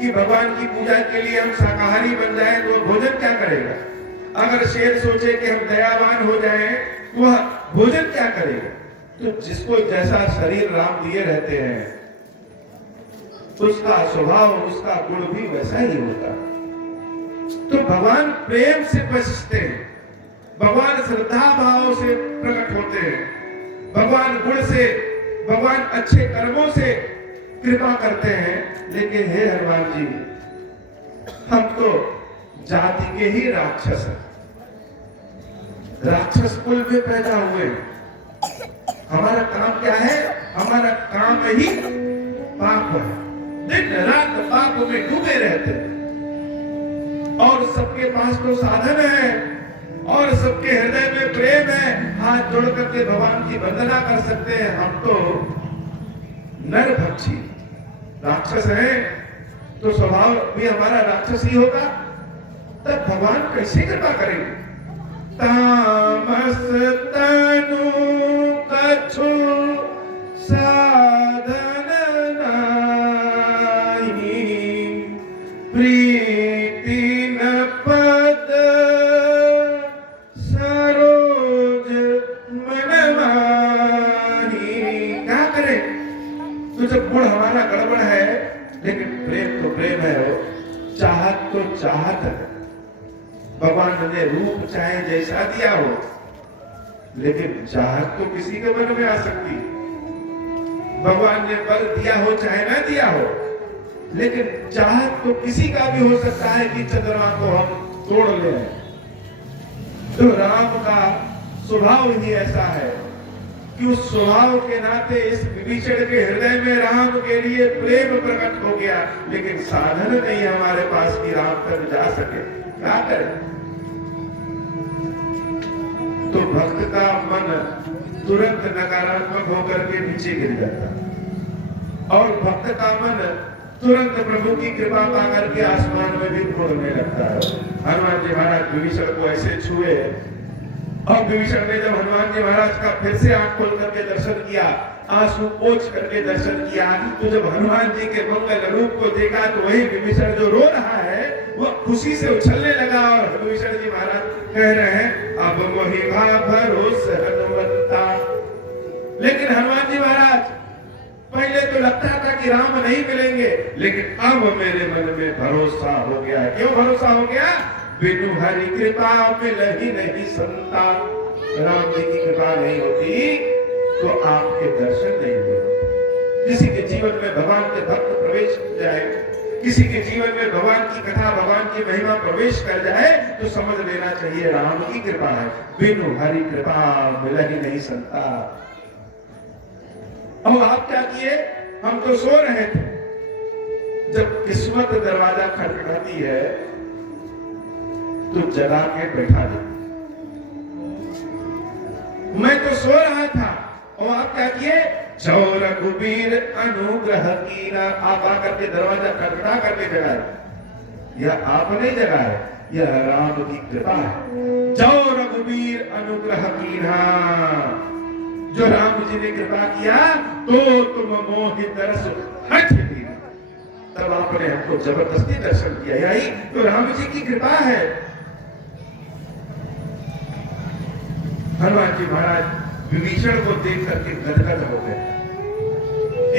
कि भगवान की पूजा के लिए हम शाकाहारी बन जाएं, तो भोजन क्या करेगा? अगर शेर सोचे कि हम दयावान हो जाएं, तो वह भोजन क्या करेगा? तो जिसको जैसा शरीर राम दिए रहते हैं, उसका स्वभाव, उसका गुण भी वैसा ही होता। तो भगवान प्रेम से बचते हैं, भगवान श्रद्धा भाव से प्रकट होते हैं, भगवान गुण से, भगवान अच्छे कर्मों से कृपा करते हैं। लेकिन हे हनुमान जी, हम तो जाति के ही राक्षस हैं, राक्षस कुल में पैदा हुए। हमारा काम क्या है? हमारा काम ही पाप है, दिन रात पाप में डूबे रहते हैं। और सबके पास तो साधन है और सबके हृदय में प्रेम है, हाथ जोड़ करके भगवान की वंदना कर सकते हैं। हम तो नर भक्षी राक्षस है, तो स्वभाव भी हमारा राक्षस ही होगा। तब भगवान कैसे कृपा करेंगे? तामस तनु कछु साधन नाही, प्रीति न पद सरोज मन माही। क्या करें? तो जब गुण हमारा गड़बड़ है, लेकिन प्रेम तो प्रेम है, वो चाहत तो चाहत है। भगवान ने रूप चाहे जैसा दिया हो, लेकिन चाहत तो किसी के मन में आ सकती है। भगवान ने बल दिया हो चाहे ना दिया हो, लेकिन चाहत तो किसी का भी हो सकता है कि चंद्रमा को हम तोड़ लें। तो राम का स्वभाव ही ऐसा है कि उस स्वभाव के नाते इस विभीषण के हृदय में राम के लिए प्रेम प्रकट हो गया। लेकिन साधन नहीं हमारे पास कि राम तक जा सके, क्या करें? तो भक्त का मन तुरंत नकारात्मक होकर के नीचे गिर जाता और भक्त का मन तुरंत प्रभु की कृपा पा करके आसमान में भी उड़ने लगता है। हनुमान जी महाराज विभीषण को ऐसे छुए और विभीषण ने जब हनुमान जी महाराज का फिर से आंख खोल करके दर्शन किया, आंसू पोंछ करके दर्शन किया, तो जब हनुमान जी के मंगल रूप को देखा, तो वही विभीषण जो रो रहा है वो खुशी से उछलने लगा। और विभीषण जी महाराज कह रहे हैं, अब वही भरोसा हनुमंता। लेकिन हनुमान जी महाराज, पहले तो लगता था कि राम नहीं मिलेंगे, लेकिन अब मेरे मन में भरोसा हो गया। क्यों भरोसा हो गया? बिनु हरि कृपा मिल ही नहीं संता। राम जी की कृपा नहीं होती तो आपके दर्शन नहीं होते। किसी के जीवन में भगवान के भक्त प्रवेश कर जाए, किसी के जीवन में भगवान की कथा, भगवान की महिमा प्रवेश कर जाए, तो समझ लेना चाहिए राम की कृपा है। बिनु हरि कृपा मिल ही नहीं संता। अब आप क्या किए? हम तो सो रहे थे, जब किस्मत दरवाजा खटखटाती है तो जगा के बैठा दे। मैं तो सो रहा था और आप क्या किए? जो रघुबीर अनुग्रह कीना। आप आकर के दरवाजा खटखटा करके जगाए। यह आप नहीं जगाए, यह राम की कृपा है। जो रघुबीर अनुग्रह कीना, जो राम जी ने कृपा किया तो तुम मोहि दर्श हठ दी। तब आपने हमको जबरदस्ती दर्शन किया। यही तो राम जी की कृपा है। हनुमान जी महाराज विभीषण को देख करके गदगद हो गए।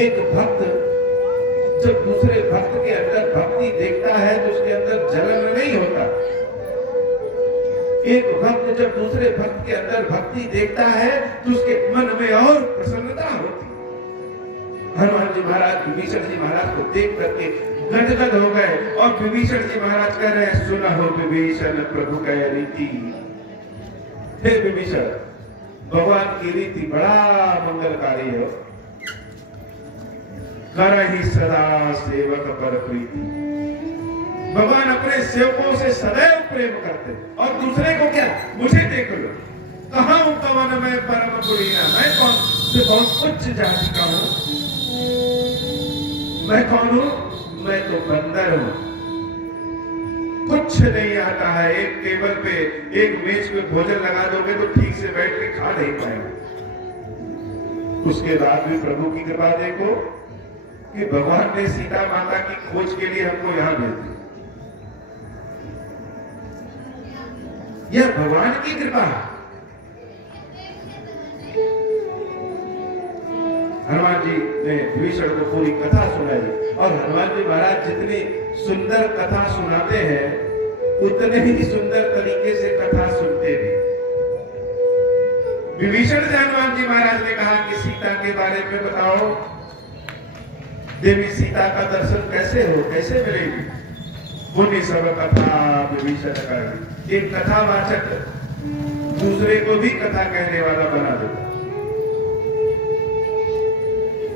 एक भक्त जब दूसरे भक्त के अंदर भक्ति देखता है तो उसके अंदर जलन नहीं होता। एक भक्त जब दूसरे भक्त के अंदर भक्ति देखता है तो उसके मन में और प्रसन्नता होती है। हनुमान जी महाराज विभीषण जी महाराज को देख करके गदगद हो गए। और विभीषण जी महाराज कह रहे हैं, सुना हो विभीषण प्रभु कह रीति। हे विभीषण, भगवान की रीति बड़ा मंगलकारी है। करहि सदा सेवक पर प्रीति। भगवान अपने सेवकों से सदैव प्रेम करते और दूसरे को क्या, मुझे देख लो, कहां हूं कवन में परम पुरीना, मैं कौन से बहुत उच्च जाति का हूं। मैं कौन हूं? मैं तो बंदर हूं, कुछ नहीं आता है। एक टेबल पे, एक मेज पे भोजन लगा दोगे तो ठीक से बैठ के खा नहीं पाएंगे। उसके बाद भी प्रभु की कृपा देखो कि भगवान ने सीता माता की खोज के लिए हमको यहां भेज दिया। यह भगवान की कृपा है। हनुमान जी ने विभीषण को पूरी कथा सुनाई और हनुमान जी महाराज जितनी सुंदर कथा सुनाते हैं उतने ही सुंदर तरीके से कथा सुनते भी। विभीषण से हनुमान जी महाराज ने कहा कि सीता के बारे में बताओ, देवी सीता का दर्शन कैसे हो, कैसे मिलेगी। मुनि सब कथा विभीषण कहेगी। एक कथावाचक दूसरे को भी कथा कहने वाला बना देता।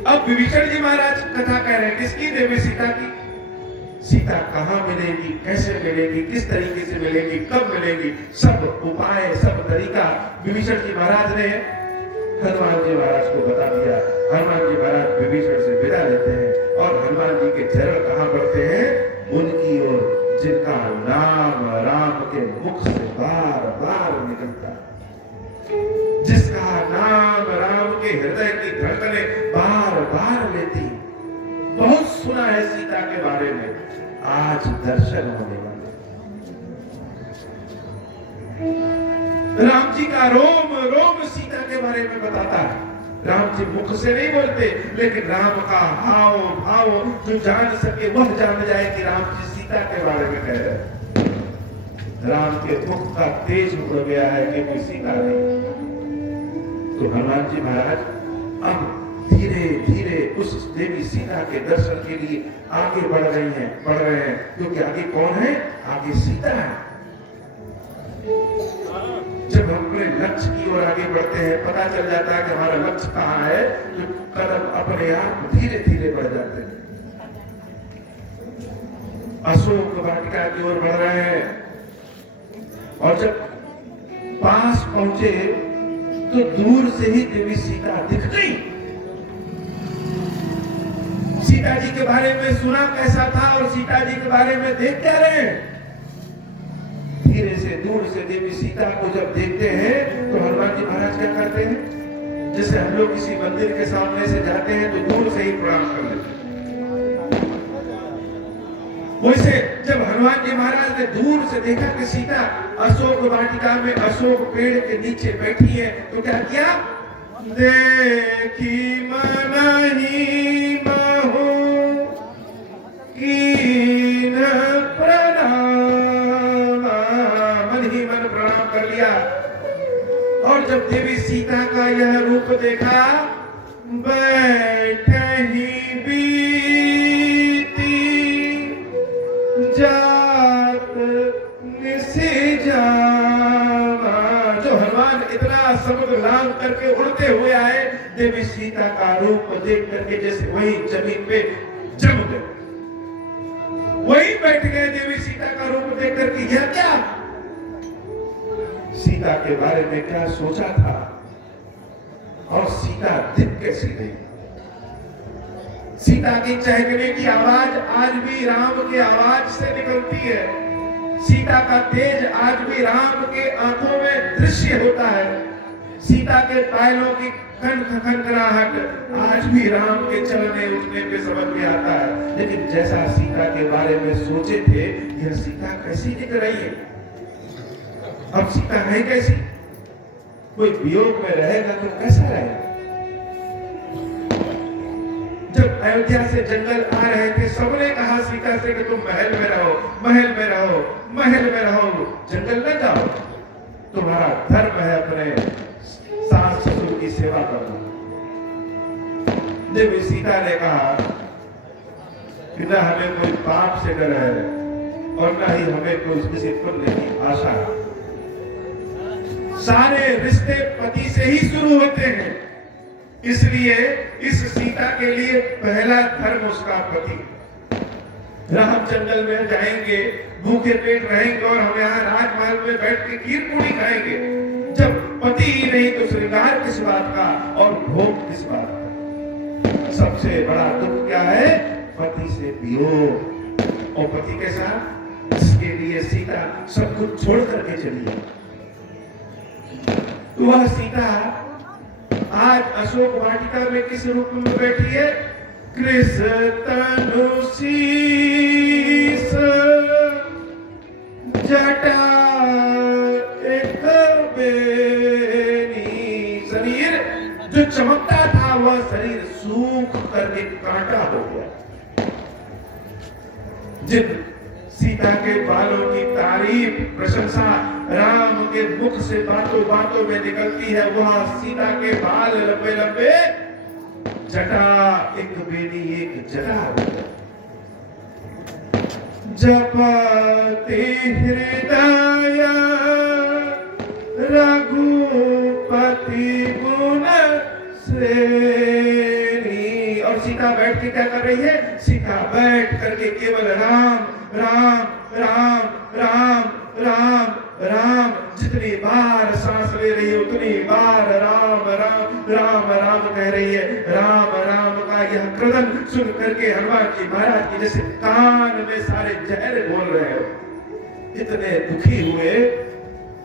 अब विभीषण जी महाराज कथा कह रहे हैं, किसकी? देवी सीता की। सीता कहां मिलेगी, कैसे मिलेगी, किस तरीके से मिलेगी, कब मिलेगी, सब उपाय, सब तरीका विभीषण जी महाराज ने हनुमान जी महाराज को बता दिया। हनुमान जी महाराज विभीषण से विदा लेते हैं और हनुमान जी के चरण कहां बढ़ते हैं? उनकी ओर जिनका नाम राम के मुख से बार बार निकलता, जिसका नाम राम के हृदय की धड़कने बार बार लेती। बहुत सुना है सीता के बारे में, आज दर्शन होने वाले। राम जी का रोम रोम सीता के बारे में बताता है। राम जी मुख से नहीं बोलते, लेकिन राम का हाव भाव जो जान सके वह जान जाए कि राम जी सीता के बारे में कह रहे हैं। राम के मुख का तेज उड़ गया है कि कोई सीता नहीं। तो हनुमान जी महाराज अब धीरे धीरे उस देवी सीता के दर्शन के लिए आगे बढ़ रहे हैं, क्योंकि आगे कौन है? आगे सीता है। जब हम अपने लक्ष्य की ओर आगे बढ़ते हैं, पता चल जाता है कि हमारा लक्ष्य कहाँ है, तो कदम अपने आप धीरे धीरे बढ़ जाते हैं। अशोक वाटिका की ओर बढ़ रहे हैं और जब पास पहुंचे तो दूर से ही देवी सीता दिख गई। सीता जी के बारे में सुना कैसा था और सीता जी के बारे में देख क्या रहे हैं? धीरे से दूर से देवी सीता को जब देखते हैं तो हनुमान जी महाराज क्या करते हैं? जैसे हम लोग किसी मंदिर के सामने से जाते हैं तो दूर से ही प्रणाम कर लेते हैं। वैसे जब हनुमान जी महाराज ने दूर से देखा कि सीता अशोक वाटिका में अशोक पेड़ के नीचे बैठी है, तो क्या किया? देखी मनहि महु कीन प्रणाम, मन ही मन प्रणाम कर लिया। और जब देवी सीता का यह रूप देखा, बैठे ही जात निसी जावा। जो हनुमान इतना समुद्र लांघ करके उड़ते हुए आए, देवी सीता का रूप देख करके जैसे वही जमीन पे जम गए, वही बैठ गए। देवी सीता का रूप देख करके यह क्या? सीता के बारे में क्या सोचा था और सीता दिख कैसी गई। सीता की चहकने की आवाज आज भी राम के आवाज से निकलती है। सीता का तेज आज भी राम के आंखों में दृश्य होता है। सीता के पायलों की खनखनाहट आज भी राम के चलने उठने पे समझ में आता है। लेकिन जैसा सीता के बारे में सोचे थे, यह सीता कैसी दिख रही है? अब सीता है कैसी? कोई वियोग में रहेगा तो कैसा रहेगा? जब अयोध्या से जंगल आ रहे थे, सबने कहा सीता से कि तुम महल में रहो, महल में रहो, महल में रहो, जंगल न जाओ। तुम्हारा धर्म है अपने सास ससुर की सेवा करना। देवी सीता ने कहा कि न हमें कोई पाप से डर है और न ही हमें कोई किसी पुण्य की आशा है। सारे रिश्ते पति से ही शुरू होते हैं, इसलिए इस सीता के लिए पहला धर्म उसका पति। राम जंगल में जाएंगे, भूखे पेट रहेंगे और हम यहाँ राजमहल में बैठ के खीर पूरी खाएंगे। जब पति ही नहीं तो श्रृंगार किस बात का और भोग किस बात का। सबसे बड़ा दुख क्या है? पति से वियोग। और पति के साथ जिसके लिए सीता सब कुछ छोड़ करके चली है, वह सीता आज अशोक वाटिका में किस रूप में बैठी है? कृष तनु शीस जटा एक बेनी। शरीर जो चमकता था वह शरीर सूख करके कांटा हो गया। जिन सीता के बालों की तारीफ प्रशंसा राम के मुख से बातों बातों में निकलती है, वह सीता के बाल लंबे लंबे, जटा एक बेनी एक जटा हो गया। जपति हृदय रघुपति गुण श्रेणी। और सीता बैठ के क्या कर रही है? सीता बैठ करके केवल राम राम राम राम राम राम, जितनी बार सांस ले रही है उतनी बार राम राम राम राम कह रही है। राम राम का यह क्रदन सुन करके हनुमान जी महाराज की जैसे कान में सारे जहर बोल रहे हो। इतने दुखी हुए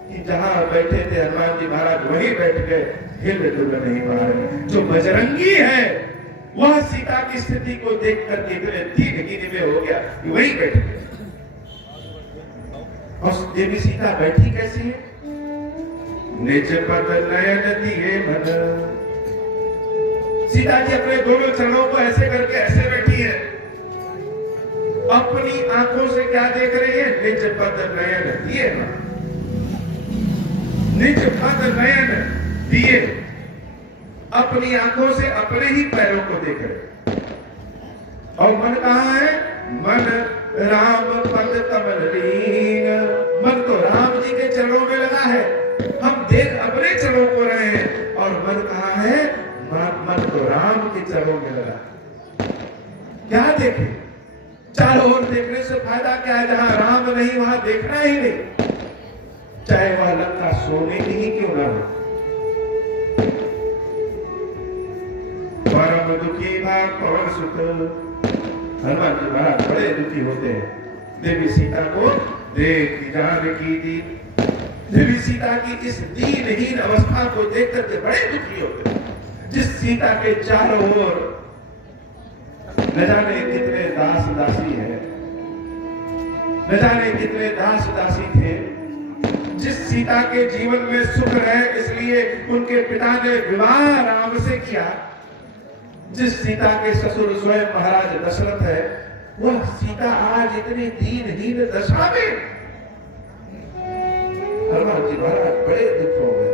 कि जहां बैठे थे हनुमान जी महाराज वहीं बैठ गए, हिल डुल नहीं पा रहे। जो बजरंगी है वह सीता की स्थिति को देख करके इतने दीन गिने में हो गया कि वहीं बैठ गए। और देवी सीता बैठी कैसी है? निज पद नयन दिए मन। सीता जी अपने दोनों चरणों को ऐसे करके ऐसे बैठी है। अपनी आंखों से क्या देख रही है? निज पद नयन दिए मन। निज पद नयन दिए, अपनी आंखों से अपने ही पैरों को देख रहे। और मन कहां है? मन राम पद कमल लीन। मन तो राम जी के चरणों में लगा है, हम देख अपने चरणों को रहे हैं। और मन कहां है? मन तो राम के चरणों में लगा। क्या देखे? चारों ओर देखने से फायदा क्या है? जहां राम नहीं वहां देखना ही नहीं, चाहे वह लंका सोने की ही क्यों ना हो। परम दुखी भाग पवन सुत। हनुमान जी महाराज बड़े दुखी होते हैं। देवी सीता को देख जानकी दी। देवी सीता की इस दीनहीन अवस्था को देख करके बड़े दुखी होते हैं। जिस सीता के चारों ओर न जाने कितने दास दासी हैं, न जाने कितने दास दासी थे, जिस सीता के जीवन में सुख है इसलिए उनके पिता ने विवाह राम से किया, जिस सीता के ससुर स्वयं महाराज दशरथ है, वह सीता आज इतनी दीनहीन दशा में। हनुमान जी महाराज बड़े दुख हो गए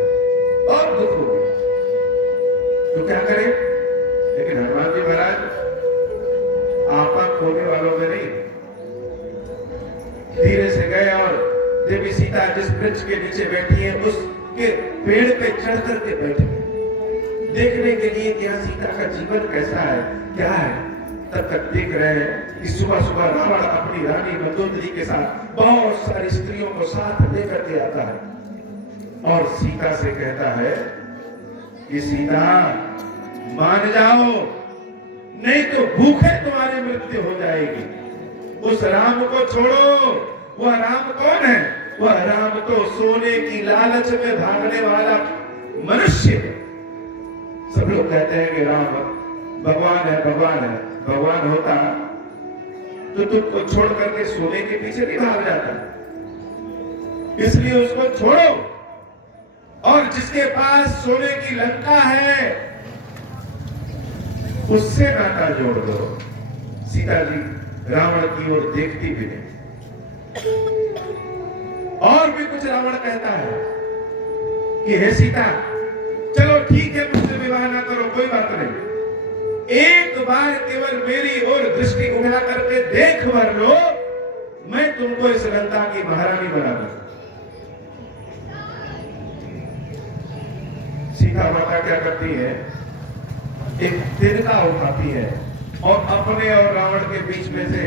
और दुख हो गए। तो क्या करें? लेकिन हनुमान जी महाराज आपा खोने वालों में नहीं, धीरे से गए और देवी सीता जिस वृक्ष के नीचे बैठी है उसके पेड़ पे चढ़ करके बैठ गए, देखने के लिए कि सीता का जीवन कैसा है, क्या है। तब तक देख रहे हैं कि सुबह सुबह रावण अपनी रानी मंदोदरी के साथ बहुत सारी स्त्रियों को साथ लेकर के आता है और सीता से कहता है कि सीता मान जाओ, नहीं तो भूखे तुम्हारी मृत्यु हो जाएगी। उस राम को छोड़ो। वह राम कौन है? वह राम तो सोने की लालच में भागने वाला मनुष्य है। सब लोग कहते हैं कि राम भगवान है, भगवान है। भगवान होता तो तुमको छोड़ करके सोने के पीछे नहीं भाग जाता, इसलिए उसको छोड़ो और जिसके पास सोने की लंका है उससे नाता जोड़ दो। सीता जी रावण की ओर देखती भी नहीं। और भी कुछ रावण कहता है कि हे सीता, चलो ठीक है, मुझसे विवाह ना करो, कोई बात नहीं, एक बार केवल मेरी ओर दृष्टि उठा करके देख भर लो, मैं तुमको इस लंका की महारानी बना दूं। सीता माता क्या करती है, एक तिनका उठाती है और अपने और रावण के बीच में से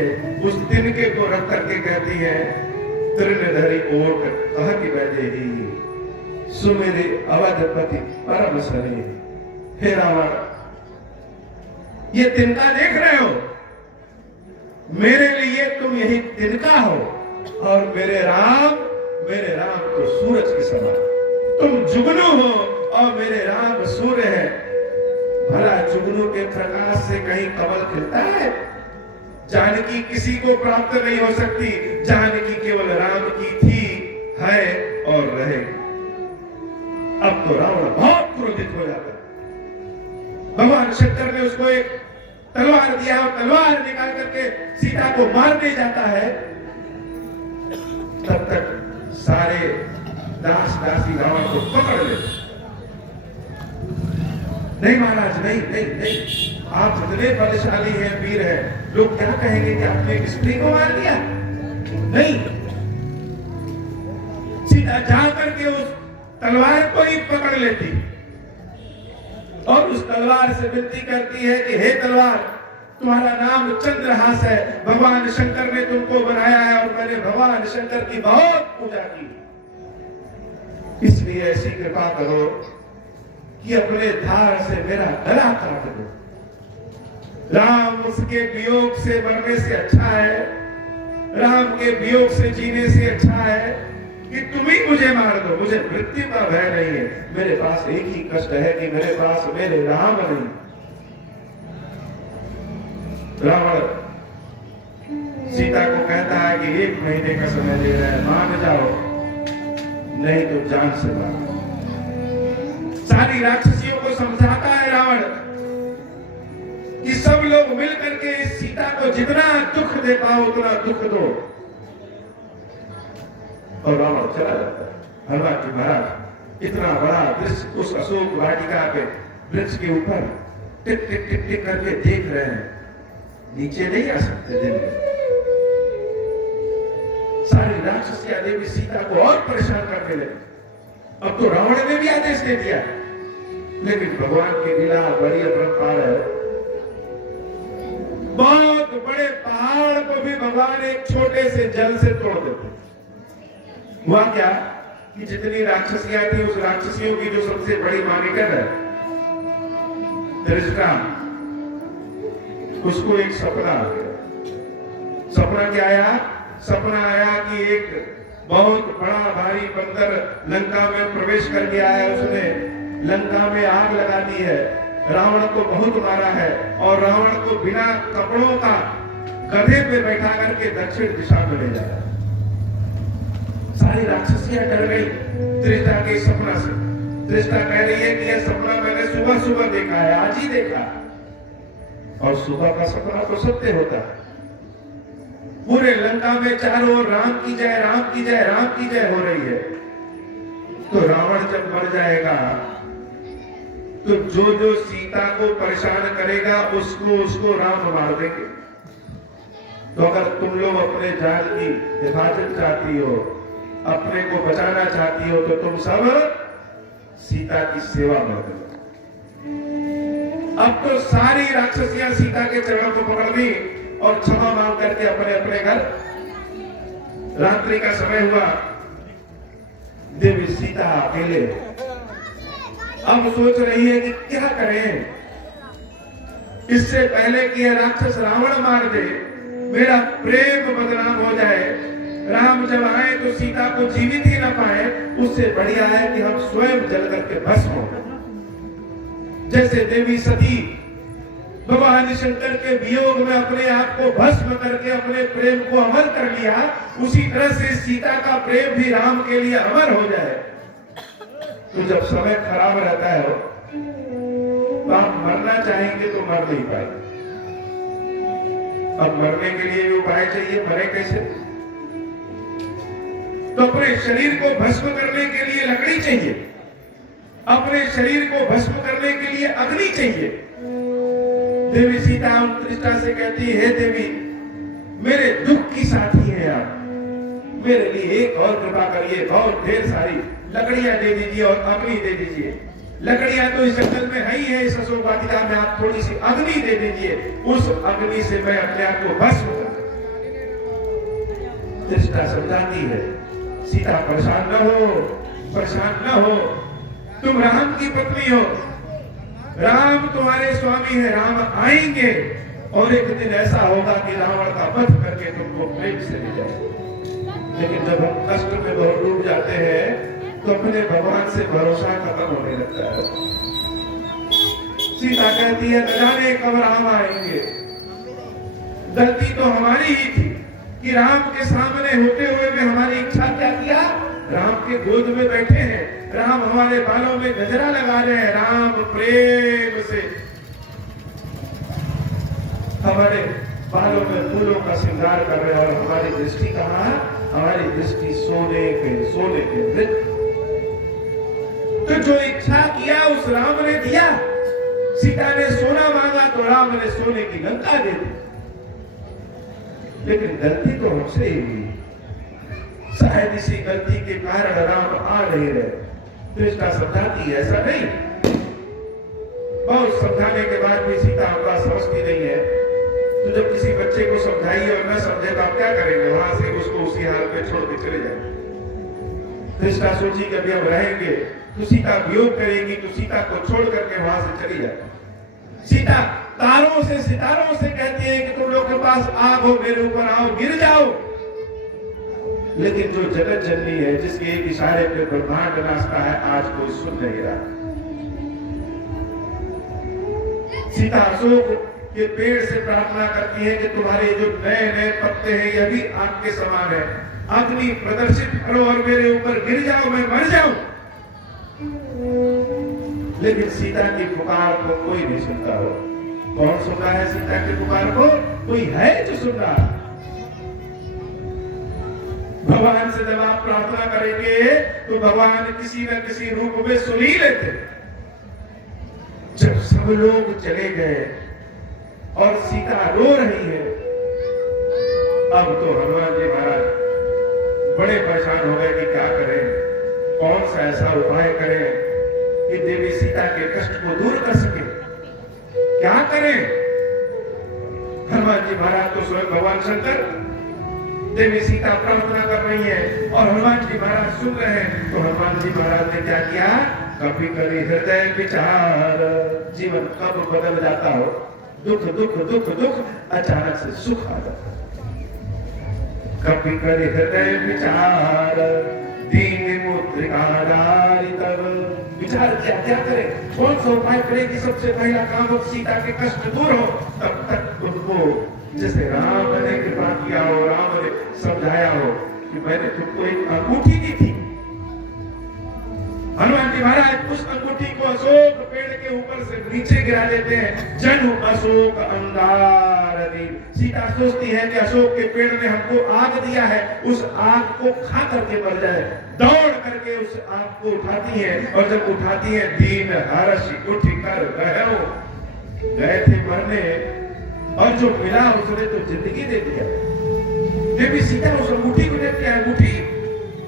उस तिनके को रख करके कहती है, तृणधरी ओट कहती बैठे ही सुमेरे अवधपति परम सने। हे रावण, ये तिनका देख रहे हो, मेरे लिए तुम यही तिनका हो, और मेरे राम तो सूरज के समान। तुम जुगनू हो और मेरे राम सूर्य है। भला जुगनू के प्रकाश से कहीं कमल खिलता है? जानकी किसी को प्राप्त नहीं हो सकती, जानकी केवल राम की थी, है और रहेगी। अब तो रावण बहुत क्रोधित हो जाता है। भगवान शंकर ने उसको एक तलवार दिया और तलवार निकाल करके सीता को मारने जाता है। तब तक सारे दास दासी रावण को पकड़ ले। नहीं महाराज, नहीं नहीं नहीं, आप जितने बलशाली हैं, वीर हैं, लोग क्या कहेंगे कि आपने एक स्त्री को मार दिया? नहीं, सीता जाकर के उस तलवार को ही पकड़ लेती और उस तलवार से विनती करती है कि हे तलवार, तुम्हारा नाम चंद्रहास है, भगवान शंकर ने तुमको बनाया है और मैंने भगवान शंकर की बहुत पूजा की, इसलिए ऐसी कृपा करो कि अपने धार से मेरा गला काट दो। राम उसके वियोग से मरने से अच्छा है, राम के वियोग से जीने से अच्छा है कि तुम ही मुझे मार दो। मुझे मृत्यु का भय नहीं है, मेरे पास एक ही कष्ट है कि मेरे पास मेरे राम नहीं। रावण सीता को कहता है कि 1 महीने का समय दे रहा है, मान जाओ, नहीं तो जान से मार। सारी राक्षसियों को समझाता है रावण कि सब लोग मिलकर के इस सीता को जितना दुख दे पाओ उतना दुख दो। और रावण चला जाता है। हनुमान जी महाराज इतना बड़ा वृक्ष, उस अशोक वाटिका पे वृक्ष के ऊपर टिक टिक टिक टिक करके देख रहे हैं, नीचे नहीं आ सकते दिन में। सारी राक्षसियां देवी सीता को और परेशान करने लगी। अब तो रावण ने भी आदेश दे दिया, लेकिन भगवान की लीला बड़ी अपरंपार है। बहुत बड़े पहाड़ को भी भगवान एक छोटे से जल से तोड़ देते। हुआ क्या कि जितनी राक्षसियां थी, उस राक्षसियों की जो सबसे बड़ी मॉनिटर है त्रिजटा, उसको एक सपना आ गया। सपना क्या आया? सपना आया कि एक बहुत बड़ा भारी बंदर लंका में प्रवेश कर गया है, उसने लंका में आग लगा दी है, रावण को बहुत मारा है और रावण को बिना कपड़ों का गधे पे बैठा करके दक्षिण दिशा में ले जाया। सारी राक्षसियां डर गई त्रिजटा के सपना से। त्रिजटा कह रही है कि यह सपना मैंने सुबह सुबह देखा है, आज ही देखा, और सुबह का सपना तो सत्य होता है। पूरे लंका में चारों ओर राम की जय, राम की जय, राम की जय हो रही है। तो रावण जब मर जाएगा तो जो जो सीता को परेशान करेगा उसको राम मार देंगे। तो अगर तुम लोग अपने जान की हिफाजत चाहती हो, अपने को बचाना चाहती हो, तो तुम सब सीता की सेवा में करो। अब तो सारी राक्षसियां सीता के चरणों को पकड़ ली और क्षमा मांग करके अपने अपने घर। रात्रि का समय हुआ, देवी सीता अकेले अब सोच रही है कि क्या करें। इससे पहले कि यह राक्षस रावण मार दे, मेरा प्रेम बदनाम हो जाए, राम जब आए तो सीता को जीवित ही ना पाए, उससे बढ़िया है कि हम स्वयं जल करके भस्म हो। जैसे देवी सती भगवान शंकर के वियोग में अपने आप को भस्म करके अपने प्रेम को अमर कर लिया, उसी तरह से सीता का प्रेम भी राम के लिए अमर हो जाए। तो जब समय खराब रहता है तो आप मरना चाहेंगे तो मर नहीं पाएंगे। अब मरने के लिए भी उपाय चाहिए, मरे कैसे? तो अपने शरीर को भस्म करने के लिए लकड़ी चाहिए, अपने शरीर को भस्म करने के लिए अग्नि चाहिए। देवी सीता उन त्रिष्टा से कहती है, हे देवी, मेरे दुख की साथी है आप, मेरे लिए एक और कृपा करिए, बहुत ढेर सारी लकड़ियां दे दीजिए और अग्नि दे दीजिए। लकड़ियां तो इस जंगल में है ही है, इस अशोक वाटिका में, आप थोड़ी सी अग्नि दे दीजिए, उस अग्नि से मैं अपने आप को भस्म कर। त्रिष्टा समझाती है, सीता परेशान न हो, परेशान न हो, तुम राम की पत्नी हो, राम तुम्हारे स्वामी है, राम आएंगे और एक दिन ऐसा होगा कि रावण का वध करके तुमको प्रेम से ले जाएंगे। लेकिन जब हम कष्ट में बहुत डूब जाते हैं तो अपने भगवान से भरोसा खत्म होने लगता है। सीता कहती है, न जाने कब राम आएंगे, गलती तो हमारी ही थी कि राम के सामने होते हुए भी हमारी इच्छा क्या किया, राम के गोद में बैठे हैं, राम हमारे बालों में गजरा लगा रहे हैं, राम प्रेम से हमारे बालों में फूलों का श्रृंगार कर रहे हैं, और हमारी दृष्टि कहाँ, हमारी दृष्टि सोने के वृत्त। तो जो इच्छा किया उस राम ने दिया, सीता ने सोना मांगा तो राम ने सोने की लंका दे दी। लेकिन गलती तो हमसे ही हुई, शायद इसी गलती के कारण राम आ नहीं रहे। त्रिष्टा समझाती है, ऐसा नहीं, बहुत समझाने के बाद भी सीता आपका समझती नहीं है। तो जब किसी बच्चे को समझाइए और न समझे तो आप क्या करेंगे, वहां से उसको उसी हाल पे छोड़ के चले जाएंगे। त्रिष्टा सोची कि अभी हम रहेंगे तो सीता वियोग करेगी, तो सीता को छोड़ करके वहां से चली जाए। सीता तारों से सितारों से कहती है कि तुम लोग के पास आग हो, मेरे ऊपर आओ, गिर जाओ। लेकिन जो जगत जननी है, जिसके एक इशारे पे ब्रह्मांड नाचता है, आज कोई सुन नहीं रहा। सीता अशोक के पेड़ से प्रार्थना करती है कि तुम्हारे जो नए नए पत्ते हैं यह भी आग के समान है, अग्नि प्रदर्शित करो और मेरे ऊपर गिर जाओ, मैं मर जाऊं। लेकिन सीता की पुकार को कोई नहीं सुनता हो। कौन सुन रहा है सीता की पुकार को? कोई है जो सुन रहा है। भगवान से जब आप प्रार्थना करेंगे तो भगवान किसी न किसी रूप में सुन ही लेते। जब सब लोग चले गए और सीता रो रही है, अब तो हनुमान जी महाराज बड़े परेशान हो गए कि क्या करें, कौन सा ऐसा उपाय करें कि देवी सीता के कष्ट को दूर कर सके, क्या करें। हनुमान जी महाराज तो स्वयं भगवान शंकर, देवी सीता प्रार्थना कर रही है और हनुमान जी महाराज सुन रहे हैं। तो हनुमान जी महाराज ने क्या किया, कभी कभी हृदय विचार, जीवन कब बदल जाता हो, दुख दुख दुख दुख, अचानक से सुख आ जाता। कभी कभी हृदय विचार, दीन मुद्रिका डारी, तब विचार किया क्या करें, कौन सा उपाय करें कि सबसे पहला काम हो सीता के कष्ट दूर हो। तब तक उनको जैसे राम ने कृपा किया हो, राम ने समझाया हो कि मैंने तुमको एक अंगूठी दी थी। हनुमान जी महाराज उस अंगूठी को अशोक पेड़ के ऊपर से नीचे गिरा देते हैं। जनु अशोक अंगार दी। सीता सोचती है कि अशोक के पेड़ ने हमको आग दिया है, उस आग को खा करके मर जाए। दौड़ करके उस आग को उठाती है और जब उठाती है, दीन हर्ष उठ कर गए थे मरने, और जो मिला उसने तो जिंदगी दे दिया। देवी सीता उस अंगूठी को देखती है, अंगूठी,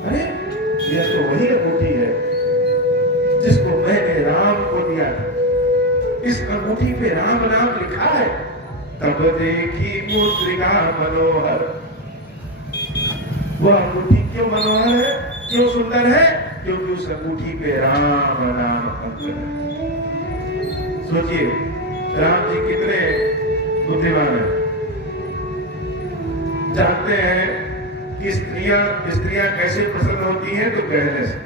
अरे यह तो वही अंगूठी है जिसको मैंने राम को दिया था, इस अंगूठी पे राम नाम लिखा है। तब देखी मुद्रिका मनोहर। वह अंगूठी क्यों मनोहर है, क्यों सुंदर है? क्योंकि उस अंगूठी पे राम नाम अंकित है। सोचिए राम जी कितने बुद्धिमान है, जानते हैं कि स्त्रियां कैसे प्रसन्न होती हैं, तो कहने से।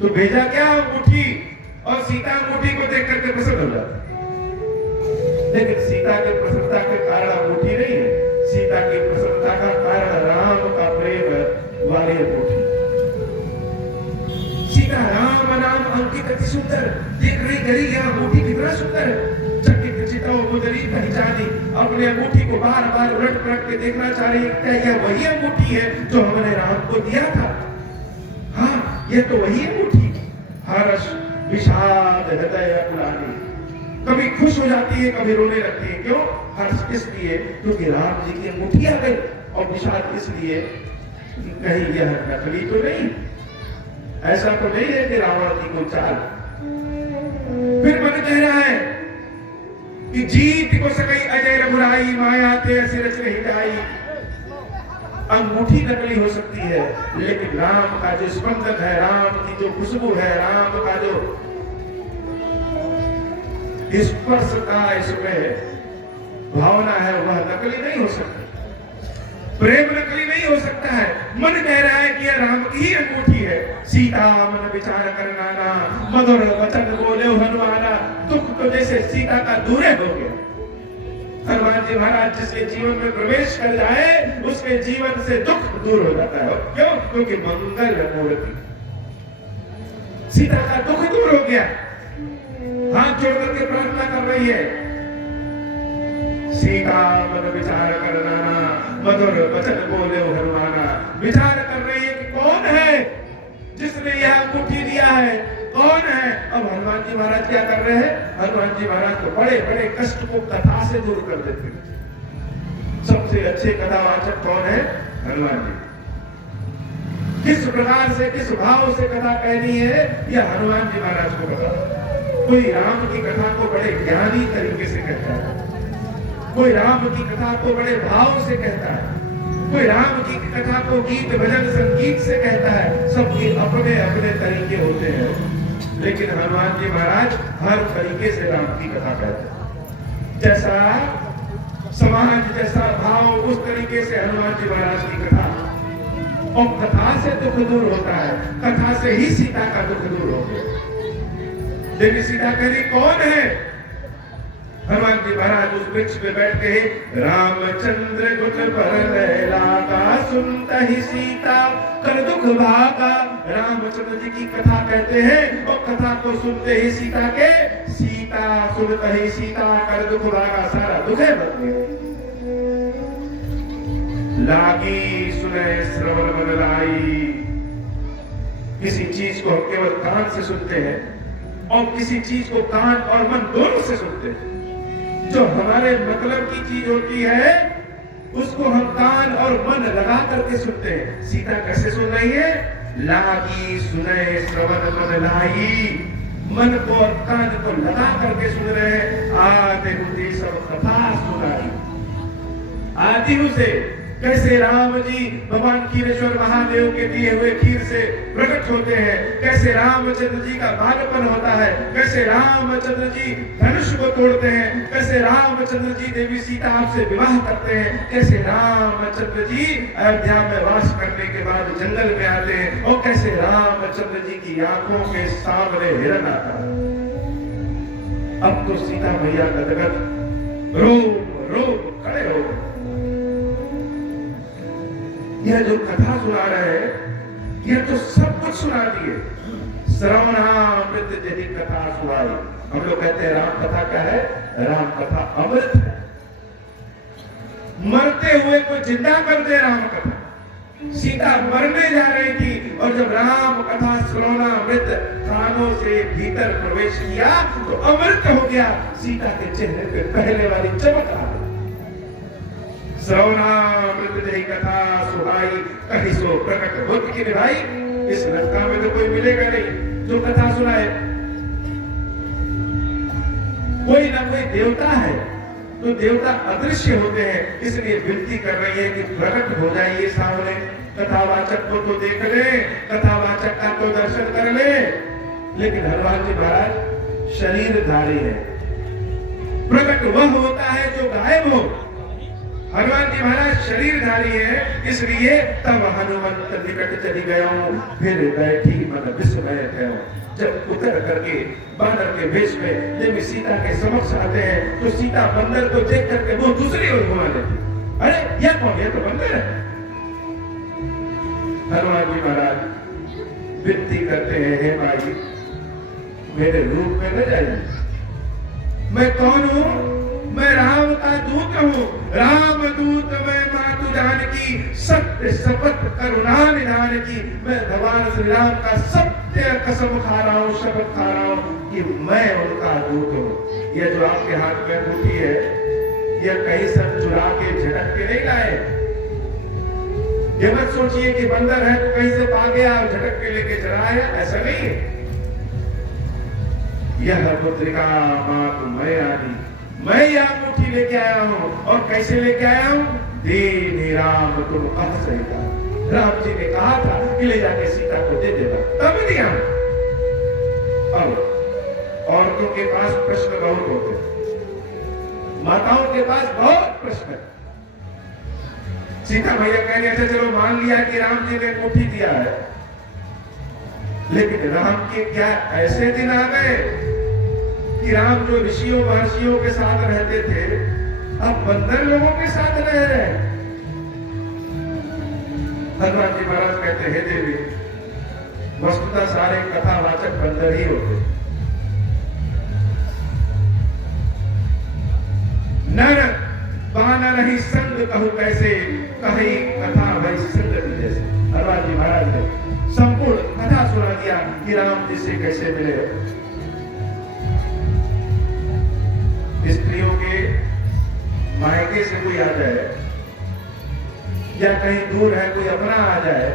तो भेजा क्या अंगूठी, और सीता अंगूठी को देख करके प्रसन्न हो जाती। लेकिन सीता की प्रसन्नता के कारण अंगूठी नहीं है, सीता की प्रसन्नता का कारण राम का प्रेम वाली अंगूठी। सीता राम नाम अंकित, अति सुंदर देख रही, गरी यह अंगूठी कितना सुंदर है। पहचानी, अपने अंगूठी को बार बार उलट पलट के देखना चाह रही है, क्या यह वही अंगूठी है जो हमने राम को दिया था? हाँ, यह तो वही अंगूठी। हर्ष विषाद हृदय अकुलानी। कभी खुश हो जाती है, कभी रोने लगती है। क्यों? हर्ष इसलिए क्योंकि राम जी की अंगूठी आ गई, और विषाद इसलिए कहीं यह नकली तो नहीं, ऐसा तो नहीं है कि रावण की कोई चाल। फिर मन कह रहा है कि जीत को सकई अजय रघुराई, माया ते सिर रही जाई। अंगूठी नकली हो सकती है, लेकिन राम का जो स्पंदन है, राम की जो खुशबू है, राम का जो स्पर्श का इसमें भावना है, वह नकली नहीं हो सकती। प्रेम नकली नहीं हो सकता है। मन कह रहा है कि यह राम की ही अंगूठी है। सीता मन विचार कर नाना, मधुर वचन बोले हनुमाना। दुख तो जैसे सीता का दूरे हो गया। हनुमान जी महाराज जिसके जीवन में प्रवेश कर जाए, उसके जीवन से दुख दूर हो जाता है। क्यों? क्योंकि मंगल मूर्ति सीता का दुख दूर हो गया। हाथ जोड़ करके प्रार्थना कर रही है, सीता मन विचार कर नाना, मधुर वचन बोले हनुमाना। विचार कर रही है कि कौन है जिसने यह अंगूठी दिया है, कौन है? अब हनुमान जी महाराज क्या कर रहे हैं? हनुमान जी महाराज तो बड़े बड़े कष्ट को कथा से दूर कर देते हैं। सबसे अच्छे कथावाचक कौन है? हनुमान जी। किस प्रकार से, किस भाव से कथा कहनी है, यह हनुमान जी महाराज को पता। कोई राम की कथा को बड़े ज्ञानी तरीके से कहता है, कोई राम की कथा को बड़े भाव से कहता है, कोई राम की कथा को गीत भजन संगीत से कहता है। सबके अपने अपने तरीके होते हैं, लेकिन हनुमान जी महाराज हर तरीके से राम की कथा कहते हैं। जैसा समाज, जैसा भाव, उस तरीके से हनुमान जी महाराज की कथा। और कथा से दुख दूर होता है, कथा से ही सीता का दुख दूर हो गया। देवी सीता कह रही कौन है? हनुमान जी महाराज उस वृक्ष पे बैठ के रामचंद्र गुट पर लैलाका, सुनता ही सीता कर दुख भागा। रामचंद्र जी की कथा कहते हैं, और कथा को सुनते ही सीता के, सीता सुनता ही सीता कर दुख भागा, सारा दुख है बच गया। लागी सुने श्रवण मन लाई। किसी चीज को हम केवल कान से सुनते हैं, और किसी चीज को कान और मन दोनों से सुनते हैं। जो हमारे मतलब की चीज होती है, उसको हम कान और मन लगा करके सुनते हैं। सीता कैसे सुन रही है? लागी सुने श्रवण मन लाई। मन को और कान को लगा करके सुन रहे हैं। आदि हुई सब कथा सुनाई। आदि उसे कैसे राम जी भगवान क्षीरेश्वर महादेव के दिए हुए खीर से प्रकट होते हैं, कैसे रामचंद्र जी का बालपन होता है, कैसे रामचंद्र जी धनुष को तोड़ते हैं, कैसे रामचंद्र जी देवी सीता आपसे विवाह करते हैं, कैसे रामचंद्र जी अयोध्या में वास करने के बाद जंगल में आते हैं, और कैसे रामचंद्र जी की आंखों के सामने हिरण आता है। अब तो सीता मैया गदगद रो रो खड़े हो। यह जो कथा सुना रहे हैं, यह तो सब कुछ सुना दिए। श्रवणामृत जदि कथा सुनाई। हम लोग कहते हैं राम कथा क्या है? राम कथा अमृत है। मरते हुए को जिंदा कर दे राम कथा। सीता मरने जा रही थी, और जब राम कथा श्रवणामृत कानों से भीतर प्रवेश किया तो अमृत हो गया। सीता के चेहरे पे पहले वाली चमक आ गई। श्रवणामृत जही कथा सुहाई, कहीं सो प्रकट होत की भाई। इस लंका में तो कोई मिलेगा नहीं जो कथा सुनाए। कोई ना कोई देवता है, तो देवता अदृश्य होते हैं, इसलिए विनती कर रही है कि प्रकट हो जाइए सामने। कथावाचक को तो देख ले, कथावाचक का तो दर्शन कर ले। लेकिन हनुमान जी महाराज शरीरधारी है। प्रकट वह होता है जो गायब हो। हनुमान जी महाराज शरीरधारी है, इसलिए तब हनुमंत निकट चली गया, फिर बैठी मन विस्मय गयो। जब उतर करके बानर के वेश में देवी सीता के समक्ष आते हैं, तो सीता बंदर को देख करके वो दूसरी ओर घुमा लेती। अरे यह कौन? ये तो बंदर है। हनुमान जी महाराज विनती करते हैं, हे माई मेरे रूप में न जाइए। मैं कौन हूं? मैं राम का दूत हूँ। राम दूत मैं मातु जानकी, सत्य शपथ करुणा निधान की। मैं भगवान श्री राम का सत्य कसम खा रहा हूँ, शपथ खा रहा हूँ कि मैं उनका दूत हूँ। यह जो आपके हाथ में अंगूठी है, यह कहीं से चुरा के झटक के नहीं लाए। ये मत सोचिए कि बंदर है तो कहीं से पा गया और झटक के लेके चला आया, ऐसा नहीं है। यह मुद्रिका मात मैं आनी, मैं यह अंगूठी लेके आया हूं। और कैसे लेके आया हूं? दीनी राम तुम कह सही। राम जी ने कहा था कि ले जाके सीता को दे देगा, तब दिया। अब औरतों के पास प्रश्न बहुत होते हैं, माताओं के पास बहुत प्रश्न है। सीता भैया कह रहे, अच्छा चलो मान लिया कि राम जी ने अंगूठी दिया है, लेकिन राम के क्या ऐसे दिन आ गए कि राम जो ऋषियों महर्षियों के साथ रहते थे, अब बंदर लोगों के साथ रह रहे हैं। हनुमान जी महाराज कहते हैं, देवी वस्तुतः सारे कथावाचक बंदर ही होते। नर बानर ही संग कहूं कैसे, कही कथा भाई संगति जैसे। हनुमान जी महाराज ने संपूर्ण कथा सुना दिया कि राम जी से कैसे मिले। स्त्रियों के मायके से कोई आ जाए या कहीं दूर है कोई अपना आ जाए,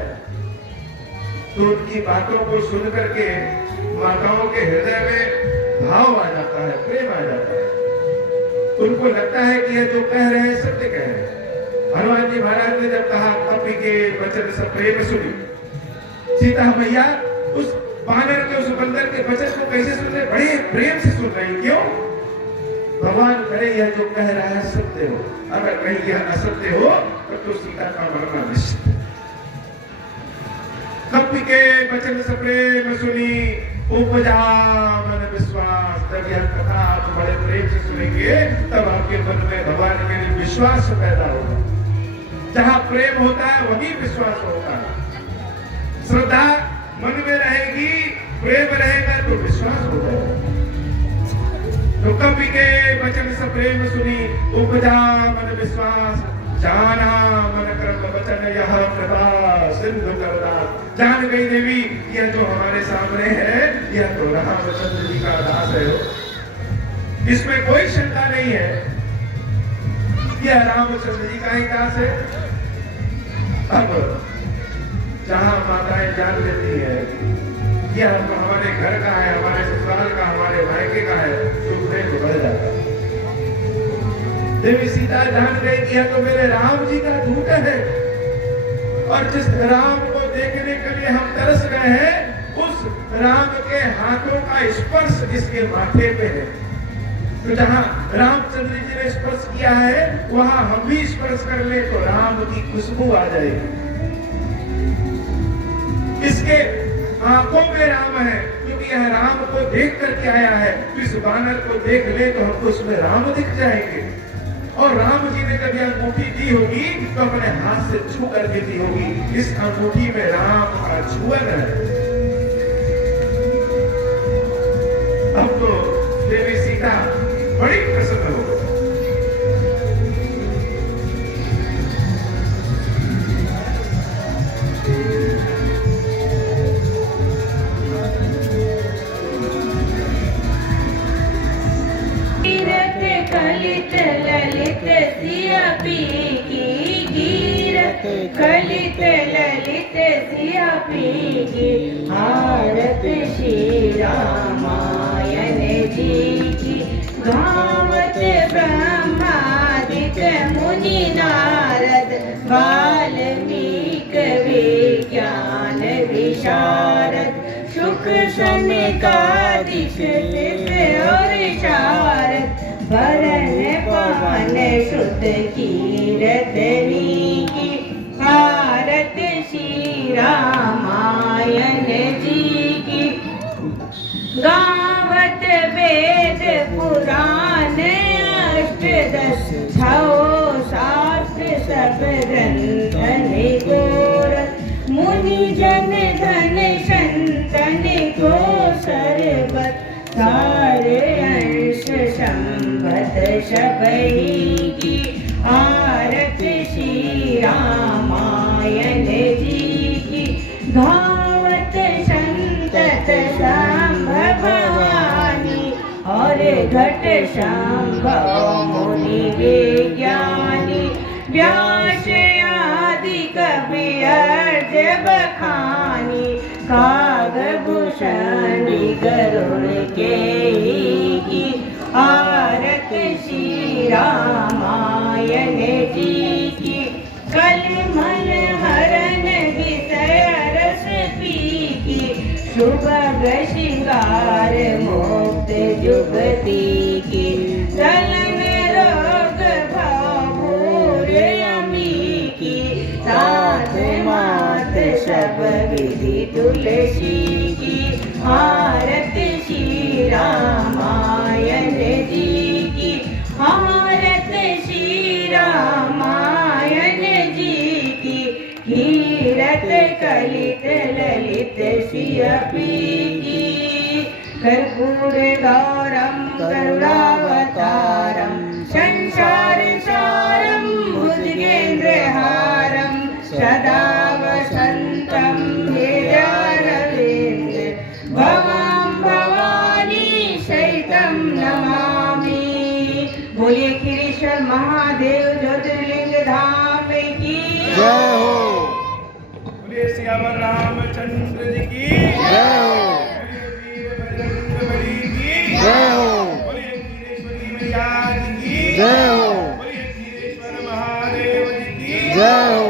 तो उनकी बातों को सुन करके माताओं के हृदय में भाव आ जाता है, प्रेम आ जाता है। उनको लगता है कि ये जो कह रहे हैं सत्य कह रहे हैं। हनुमान जी महाराज ने जब कहा कपि के वचन सब प्रेम सुनी, सीता मैया उस बानर के उस बंदर के वचन को कैसे सुन रहे? बड़े प्रेम से सुन रहे। क्यों? भगवान करे यह जो कह रहा है सत्य हो, अगर कहीं यह असत्य हो तो सीता का मरना निश्चित। कपि के वचन से प्रेम सुनी, उपजा मन विश्वास। जब यह कथा आप बड़े प्रेम से सुनेंगे तब आपके मन में भगवान के लिए विश्वास पैदा होगा। जहां प्रेम होता है वहीं विश्वास होता है। श्रद्धा मन में रहेगी, प्रेम रहेगा तो विश्वास हो जाएगा। तो कपि के वचन से प्रेम सुनी, उपजा मन विश्वास। जाना मन कर्म वचन यह कृपा सिंधु करदास। जान गई देवी यह जो हमारे सामने है यह तो रामचंद्र जी का दास है। इसमें कोई शंका नहीं है, यह रामचंद्र जी का ही दास है। अब जहां माताएं जान लेती है यह तो हमारे घर का है, हमारे ससुराल का, हमारे मायके का है, तो प्रेम बढ़ जाता है। देवी सीता जान गई कि यह तो मेरे राम जी का दूत है, और जिस राम को देखने के लिए हम तरस गए हैं, उस राम के हाथों का स्पर्श इसके माथे पे है। तो जहां रामचंद्र जी ने स्पर्श किया है वहां हम भी स्पर्श कर ले तो राम की खुशबू आ जाएगी। इसके आंखों में राम है क्योंकि यह राम को देख करके आया है। तो इस बानर को देख ले तो हमको उसमें राम दिख जाएंगे। और राम जी ने जब यह अंगूठी दी होगी तो अपने हाथ से छू करके दी होगी। इस अंगूठी में राम का छुअन है। अब तो देवी सीता बड़ी प्रसन्न हो गई। कलित ललित सिया पीगी। आरत श्री रामायण जी की। गावत ब्रह्मादिक मुनि नारद। वाल्मीकि विज्ञान विशारद। शुक सनकादिक और शारद। वरण पवन सुत कीरतनी की। भारत श्री रामायण जी की। गावत वेद पुराण अष्टदश। छो शास्त्र सब ग्रंथन गोर। मुनि जन धन संतन को सर्वत। सारे अंश संबत सबही की। आरत श्री रामायण जी की। गावत संतत सांभ भवानी। और घट संभव मुनि विज्ञानी व्यास आदि कवि अर्ज बखानी कागभूषण गरुड़ के की आरत श्री रामायण जी की कलमल हरण विषय रस पी की सुभग श्रृंगार मुक्त जुगती की चलन रोग भूर अमी की साथ मात सब विधि तुलसी की आरत श्री रामायण जी की आरत श्री रामायण जी की कीरत कलित ललित सियपी की कर्पूर गौरम करुणावतारम संसार सारम भुजगेन्द्रहारम सदा वसंतम हृदयारविंद भवां भवानी सहितं नमामि। बोलिए खीरेश्वर महादेव ज्योतिर्लिंग धाम की जय हो। बोलिए सियावर रामचंद्र जी की जय हो। बोलिए वीर बजरंगबली की जय हो। बोलिए खीरेश्वरी मैया जी की जय हो। बोलिए खीरेश्वर महादेव जी की जय हो।